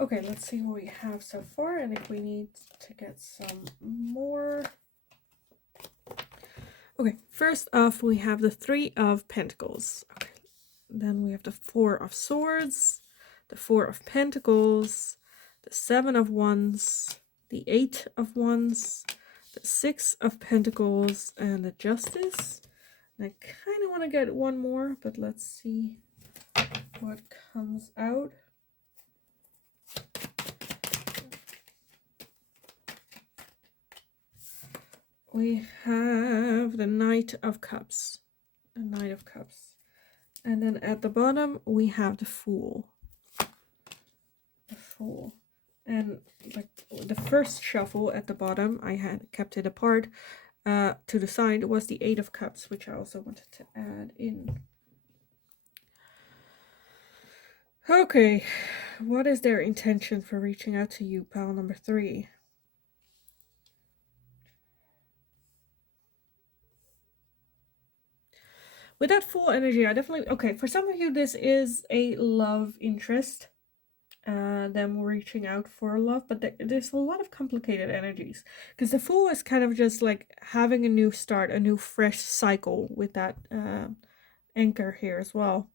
Okay, let's see what we have so far and if we need to get some more. Okay, first off, we have the 3 of Pentacles. Okay, then we have the 4 of Swords, the 4 of Pentacles, the 7 of Wands, the 8 of Wands, the 6 of Pentacles, and the Justice. I kind of want to get one more, but let's see what comes out. We have the Knight of Cups. The Knight of Cups. And then at the bottom, we have the Fool. The Fool. And like the first shuffle at the bottom, I had kept it apart. To the side was the Eight of Cups, which I also wanted to add in. Okay, what is their intention for reaching out to you, pile number 3? With that Fool energy, I definitely... Okay, for some of you, this is a love interest. Them reaching out for love, but there's a lot of complicated energies. Because the Fool is kind of just like having a new start, a new fresh cycle with that anchor here as well.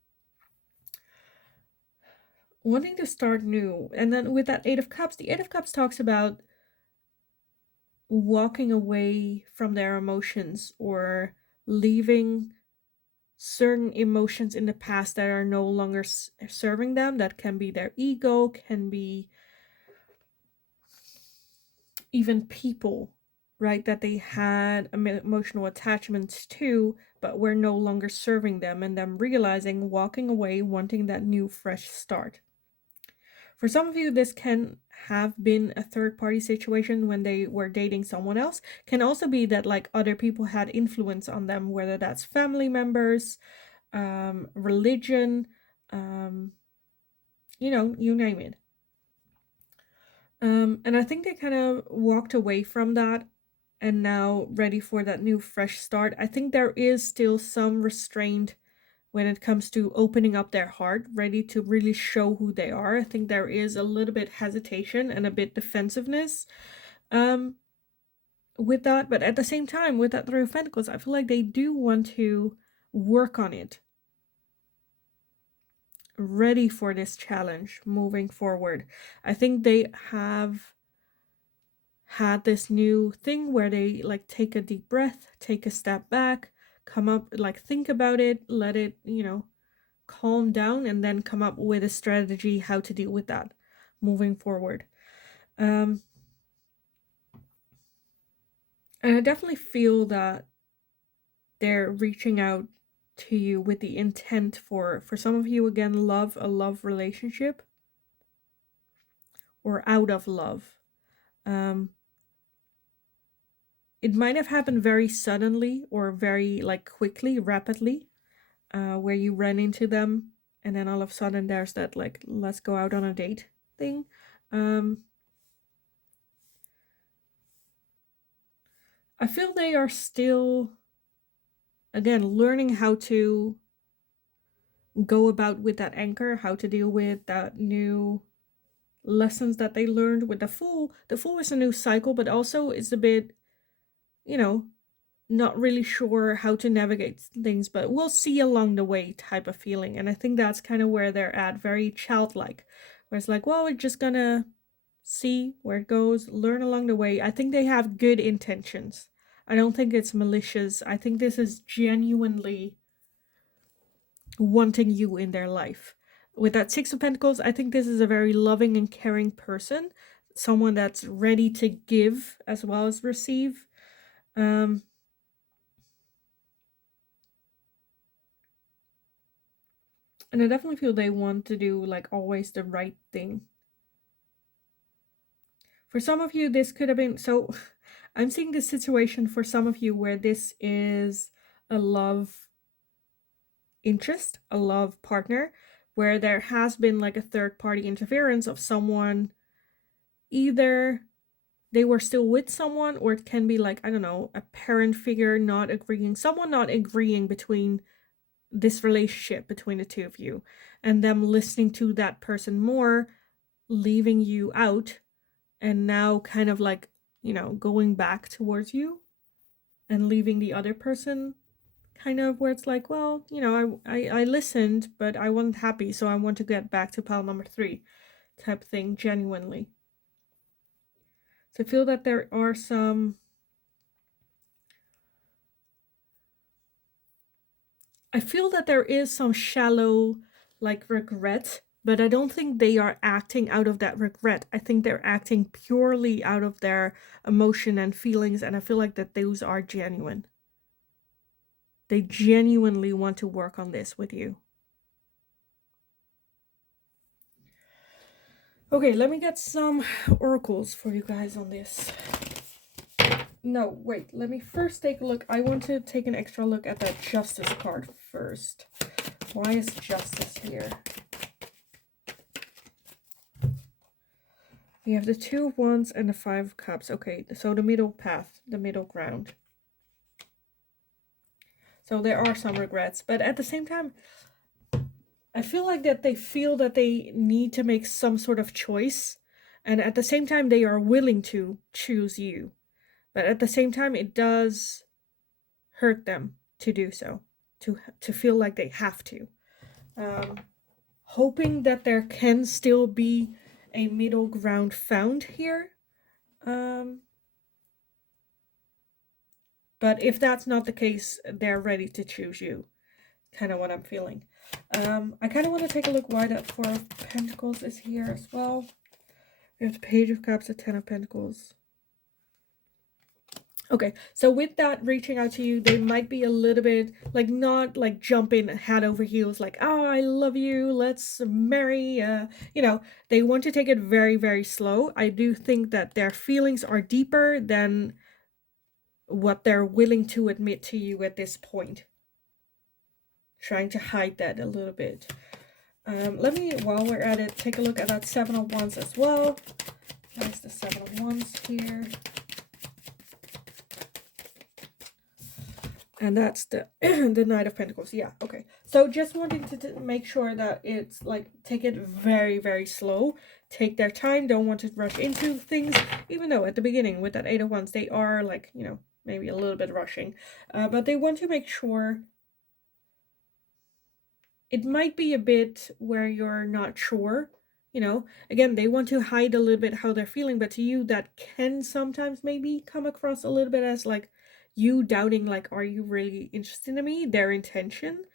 Wanting to start new. And then with that Eight of Cups, the Eight of Cups talks about walking away from their emotions or leaving certain emotions in the past that are no longer serving them. That can be their ego, can be even people, right, that they had emotional attachments to, but were no longer serving them, and them realizing, walking away, wanting that new fresh start. For some of you, this can have been a third-party situation when they were dating someone else. Can also be that like other people had influence on them, whether that's family members, religion, you know, you name it. And I think they kind of walked away from that and now ready for that new fresh start. I think there is still some restraint when it comes to opening up their heart, ready to really show who they are. I think there is a little bit hesitation and a bit defensiveness with that. But at the same time, with that Three of Pentacles, I feel like they do want to work on it. Ready for this challenge moving forward. I think they have had this new thing where they like take a deep breath, take a step back, come up, like think about it, let it, you know, calm down, and then come up with a strategy how to deal with that moving forward. And I definitely feel that they're reaching out to you with the intent for some of you, again, a love relationship, or out of love. It might have happened very suddenly or very like quickly, rapidly, where you ran into them and then all of a sudden there's that like, let's go out on a date thing. I feel they are still, again, learning how to go about with that anchor, how to deal with that new lessons that they learned with the Fool. The Fool is a new cycle, but also it's a bit, you know, not really sure how to navigate things, but we'll see along the way type of feeling. And I think that's kind of where they're at, very childlike, where it's like, well, we're just gonna see where it goes, learn along the way. I think they have good intentions. I don't think it's malicious. I think this is genuinely wanting you in their life. With that Six of Pentacles, I think this is a very loving and caring person, someone that's ready to give as well as receive. And I definitely feel they want to do like always the right thing. For some of you, this could have been, so I'm seeing this situation for some of you where this is a love interest, a love partner, where there has been like a third party interference of someone, either they were still with someone, or it can be like, I don't know, a parent figure not agreeing, someone not agreeing between this relationship between the two of you, and them listening to that person more, leaving you out, and now kind of like, you know, going back towards you and leaving the other person kind of where it's like, well, you know, I listened, but I wasn't happy, so I want to get back to pile number 3 type thing, genuinely. So I feel that there are some I feel that there is some shallow, like, regret, but I don't think they are acting out of that regret. I think they're acting purely out of their emotion and feelings, and I feel like that those are genuine. They genuinely want to work on this with you. Okay, let me get some oracles for you guys on this. No, wait, let me first take a look. I want to take an extra look at that Justice card first. Why is Justice here? We have the 2 of Wands and the 5 of Cups. Okay, so the middle path, the middle ground. So there are some regrets, but at the same time, I feel like that they feel that they need to make some sort of choice, and at the same time they are willing to choose you. But at the same time, it does hurt them to do so, to feel like they have to. Hoping that there can still be a middle ground found here. But if that's not the case, they're ready to choose you. Kind of what I'm feeling. I kind of want to take a look why that 4 of Pentacles is here as well. We have the Page of Cups, the 10 of Pentacles. Okay, so with that reaching out to you, they might be a little bit, like, not like jumping head over heels, like, oh, I love you, let's marry, you know, they want to take it very, very slow. I do think that their feelings are deeper than what they're willing to admit to you at this point. Trying to hide that a little bit. Let me, while we're at it, take a look at that 7 of Wands as well. There's the 7 of Wands here. And that's the the Knight of Pentacles. Yeah, okay. So just wanting to make sure that it's like, take it very, very slow. Take their time. Don't want to rush into things. Even though at the beginning with that 8 of Wands, they are like, you know, maybe a little bit rushing. But they want to make sure. It might be a bit where you're not sure. You know, again, they want to hide a little bit how they're feeling. But to you, that can sometimes maybe come across a little bit as like, you doubting, like, are you really interested in me? Their intention,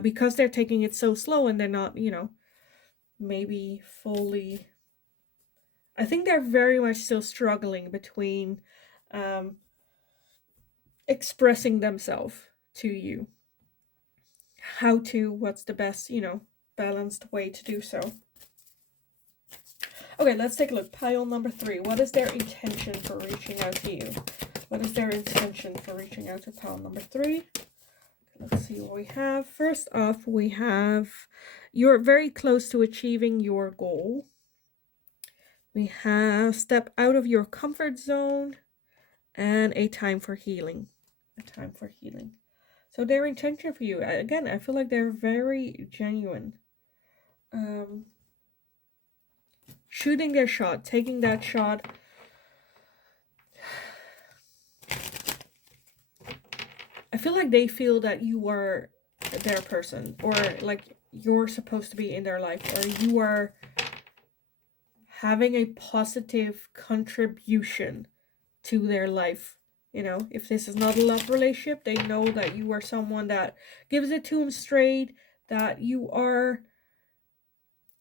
because they're taking it so slow and they're not, you know, maybe fully. I think they're very much still struggling between expressing themselves to you. What's the best, you know, balanced way to do so. Okay, let's take a look. Pile number 3. What is their intention for reaching out to you? What is their intention for reaching out to pile number 3? Let's see what we have. First off, we have you're very close to achieving your goal. We have step out of your comfort zone and a time for healing. A time for healing. So their intention for you, again, I feel like they're very genuine. Shooting their shot, taking that shot. I feel like they feel that you are their person, or like you're supposed to be in their life, or you are having a positive contribution to their life. You know, if this is not a love relationship, they know that you are someone that gives it to them straight, that you are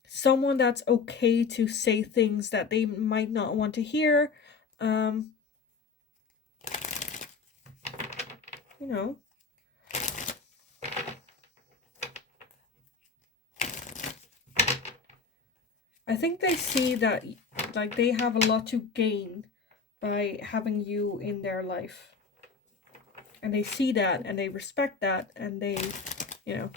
someone that's okay to say things that they might not want to hear. You know, I think they see that, like, they have a lot to gain by having you in their life. And they see that, and they respect that, and they, you know.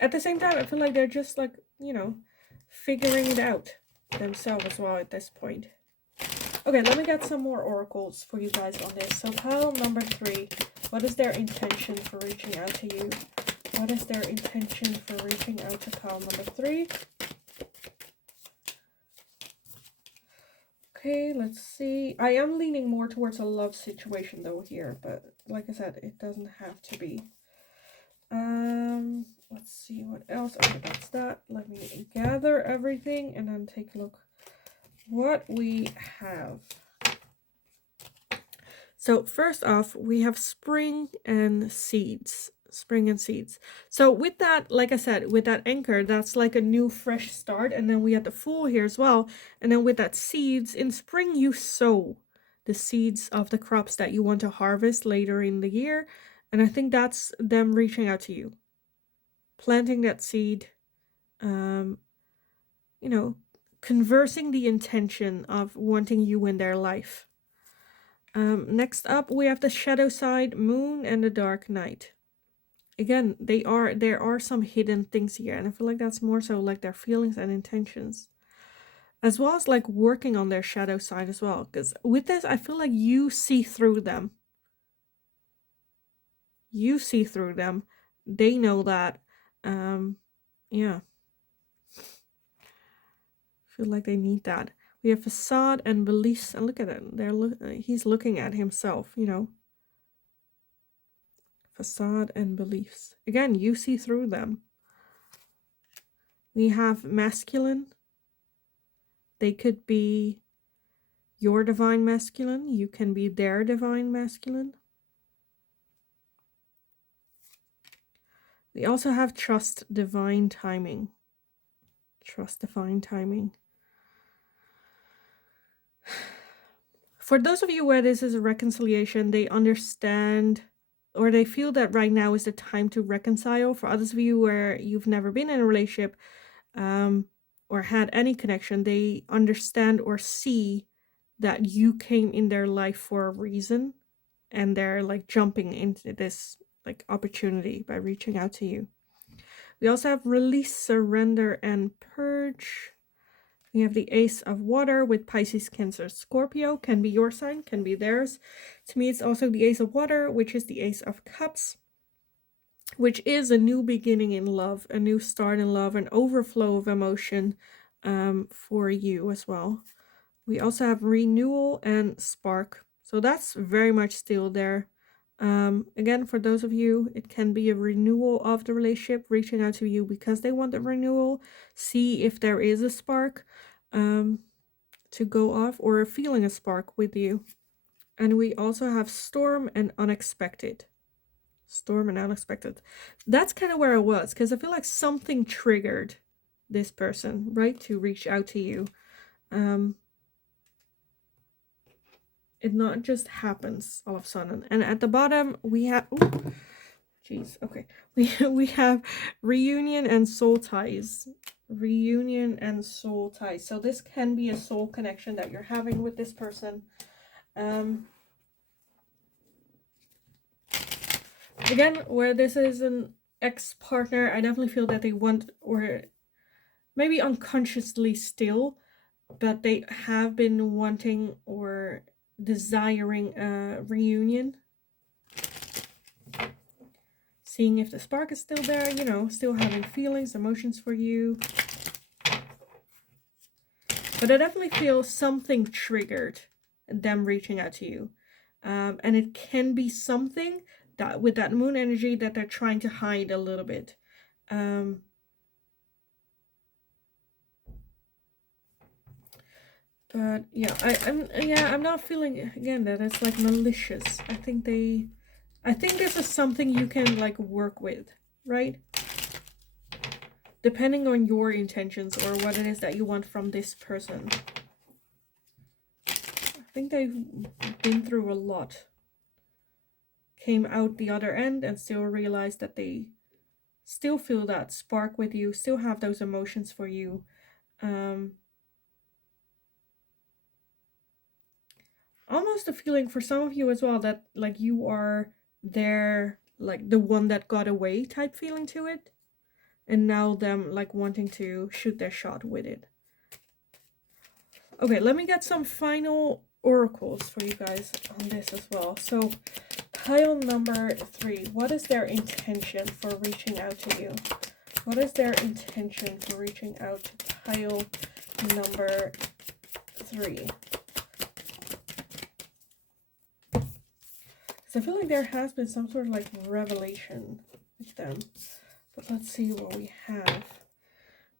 At the same time, I feel like they're just, like, you know, figuring it out themselves as well at this point. Okay, let me get some more oracles for you guys on this. So pile number 3, what is their intention for reaching out to you? What is their intention for reaching out to pile number 3? Okay, let's see. I am leaning more towards a love situation though here, but like I said, it doesn't have to be. Let's see what else. Okay, that's that. Let me gather everything and then take a look what we have. So first off, we have spring and seeds. Spring and seeds. So with that, like I said, with that anchor, that's like a new fresh start. And then we have the Fool here as well. And then with that seeds, in spring you sow the seeds of the crops that you want to harvest later in the year. And I think that's them reaching out to you. Planting that seed, you know, conversing the intention of wanting you in their life. Next up, we have the shadow side, moon, and the dark night. Again, there are some hidden things here, and I feel like that's more so like their feelings and intentions, as well as like working on their shadow side as well. Because with this, I feel like you see through them. You see through them. They know that. Yeah. I feel like they need that. We have facade and beliefs, and look at it. He's looking at himself, you know. Facade and beliefs. Again, you see through them. We have masculine. They could be your divine masculine. You can be their divine masculine. We also have trust divine timing. Trust divine timing. For those of you where this is a reconciliation, they understand or they feel that right now is the time to reconcile. For others of you where you've never been in a relationship or had any connection, they understand or see that you came in their life for a reason, and they're like jumping into this like opportunity by reaching out to you. We also have release, surrender, and purge. We have the Ace of Water with Pisces, Cancer, Scorpio. Can be your sign, can be theirs. To me, it's also the Ace of Water, which is the Ace of Cups, which is a new beginning in love, a new start in love, an overflow of emotion for you as well. We also have renewal and spark. So that's very much still there. Again, for those of you, it can be a renewal of the relationship, reaching out to you because they want the renewal. See if there is a spark to go off, or feeling a spark with you. And we also have storm and unexpected. Storm and unexpected. That's kind of where I was, because I feel like something triggered this person, right, to reach out to you. It not just happens all of a sudden. And at the bottom we have, jeez, okay, we have reunion and soul ties. Reunion and soul ties. So this can be a soul connection that you're having with this person. Again, where this is an ex-partner, I definitely feel that they want, or maybe unconsciously still, but they have been wanting or desiring a reunion. Seeing if the spark is still there, you know, still having feelings, emotions for you. But I definitely feel something triggered them reaching out to you. And it can be something that with that moon energy that they're trying to hide a little bit. But yeah, I'm not feeling again that it's like malicious. I think this is something you can like work with, right? Depending on your intentions or what it is that you want from this person. I think they've been through a lot. Came out the other end and still realized that they still feel that spark with you, still have those emotions for you. Almost a feeling for some of you as well that like you are there, like the one that got away type feeling to it, and now them like wanting to shoot their shot with it. Okay, let me get some final oracles for you guys on this as well. So pile number 3, what is their intention for reaching out to you? What is their intention for reaching out to pile number 3? So I feel like there has been some sort of like revelation with them. But let's see what we have.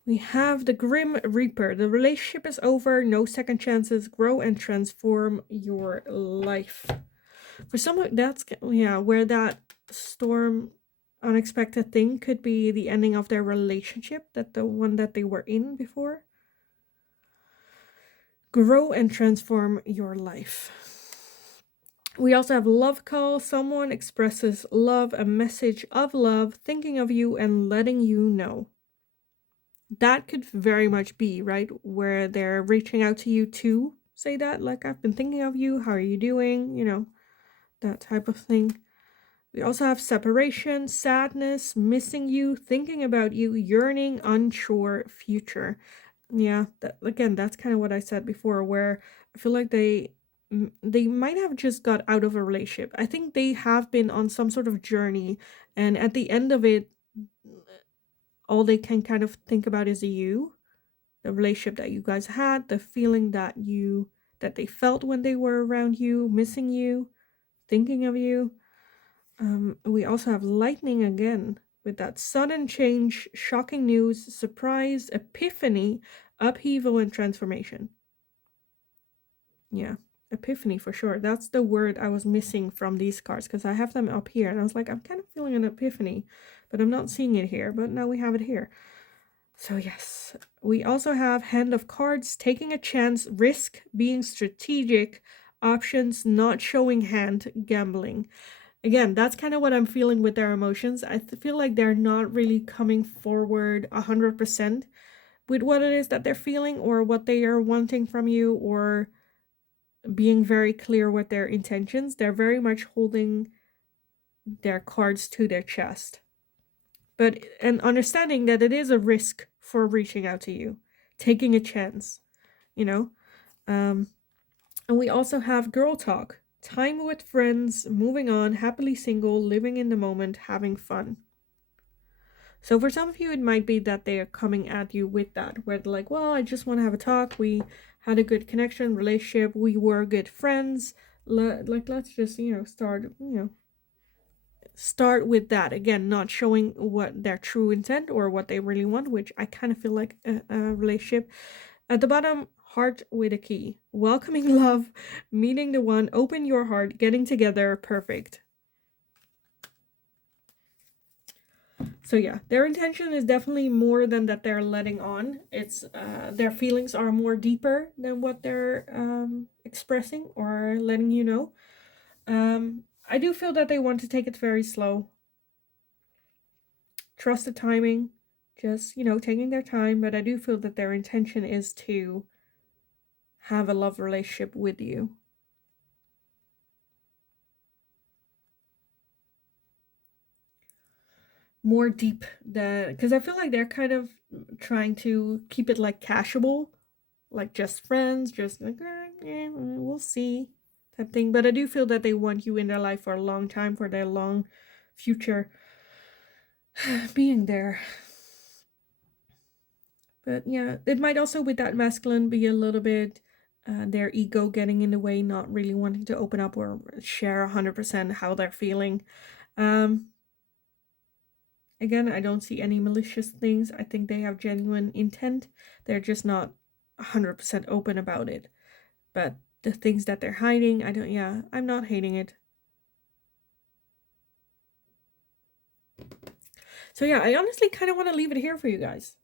We have the Grim Reaper. The relationship is over. No second chances. Grow and transform your life. For some, that's, yeah, where that storm, unexpected thing could be the ending of their relationship, that the one that they were in before. Grow and transform your life. We also have love call. Someone expresses love, a message of love, thinking of you and letting you know. That could very much be, right, where they're reaching out to you to say that, like, I've been thinking of you, how are you doing, that type of thing. We also have separation, sadness, missing you, thinking about you, yearning, unsure future. Yeah, again, that's kind of what I said before, where I feel like they might have just got out of a relationship. I think they have been on some sort of journey, and at the end of it, all they can kind of think about is you, the relationship that you guys had, the feeling that they felt when they were around you, missing you, thinking of you. We also have lightning again with that sudden change, shocking news, surprise, epiphany, upheaval, and transformation. Yeah, epiphany for sure. That's the word I was missing from these cards, because I have them up here and I was like, I'm kind of feeling an epiphany, but I'm not seeing it here. But now we have it here. So yes, we also have hand of cards, taking a chance, risk, being strategic, options, not showing hand, gambling. Again, that's kind of what I'm feeling with their emotions. I feel like they're not really coming forward 100% with what it is that they're feeling or what they are wanting from you, or being very clear with their intentions. They're very much holding their cards to their chest. And understanding that it is a risk for reaching out to you, taking a chance, you know? And we also have girl talk, time with friends, moving on, happily single, living in the moment, having fun. So for some of you, it might be that they are coming at you with that, where they're like, well, I just want to have a talk. We had a good connection, relationship. We were good friends. Let's just, start with that. Again, not showing what their true intent or what they really want, which I kind of feel like a relationship. At the bottom, heart with a key. Welcoming love, meeting the one, open your heart, getting together, perfect. So yeah, their intention is definitely more than that they're letting on. It's their feelings are more deeper than what they're expressing or letting you know. I do feel that they want to take it very slow. Trust the timing, just, taking their time, but I do feel that their intention is to have a love relationship with you. More deep than, because I feel like they're kind of trying to keep it like casual, like just friends, just like, yeah, we'll see type thing. But I do feel that they want you in their life for a long time, for their long future being there. But yeah, it might also, with that masculine, be a little bit their ego getting in the way, not really wanting to open up or share 100% how they're feeling. Again, I don't see any malicious things. I think they have genuine intent. They're just not 100% open about it. But the things that they're hiding, I'm not hating it. So yeah, I honestly kind of want to leave it here for you guys.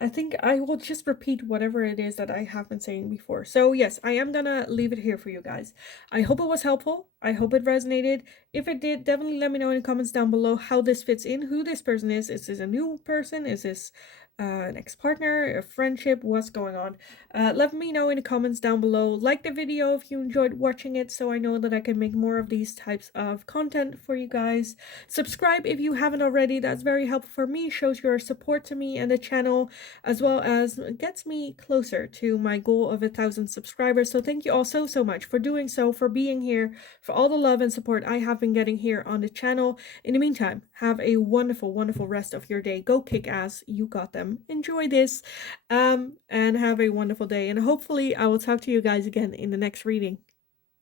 I think I will just repeat whatever it is that I have been saying before. So yes, I am gonna leave it here for you guys. I hope it was helpful. I hope it resonated. If it did, definitely let me know in the comments down below how this fits in, who this person is. Is this a new person? Is this an ex-partner, a friendship? What's going on? Let me know in the comments down below. Like the video if you enjoyed watching it, so I know that I can make more of these types of content for you guys. Subscribe if you haven't already. That's very helpful for me, shows your support to me and the channel, as well as gets me closer to my goal of 1,000 subscribers. So thank you all so much for doing so, for being here, for all the love and support I have been getting here on the channel. In the meantime, have a wonderful rest of your day. Go kick ass. You got them. Enjoy this, and have a wonderful day. And hopefully I will talk to you guys again in the next reading.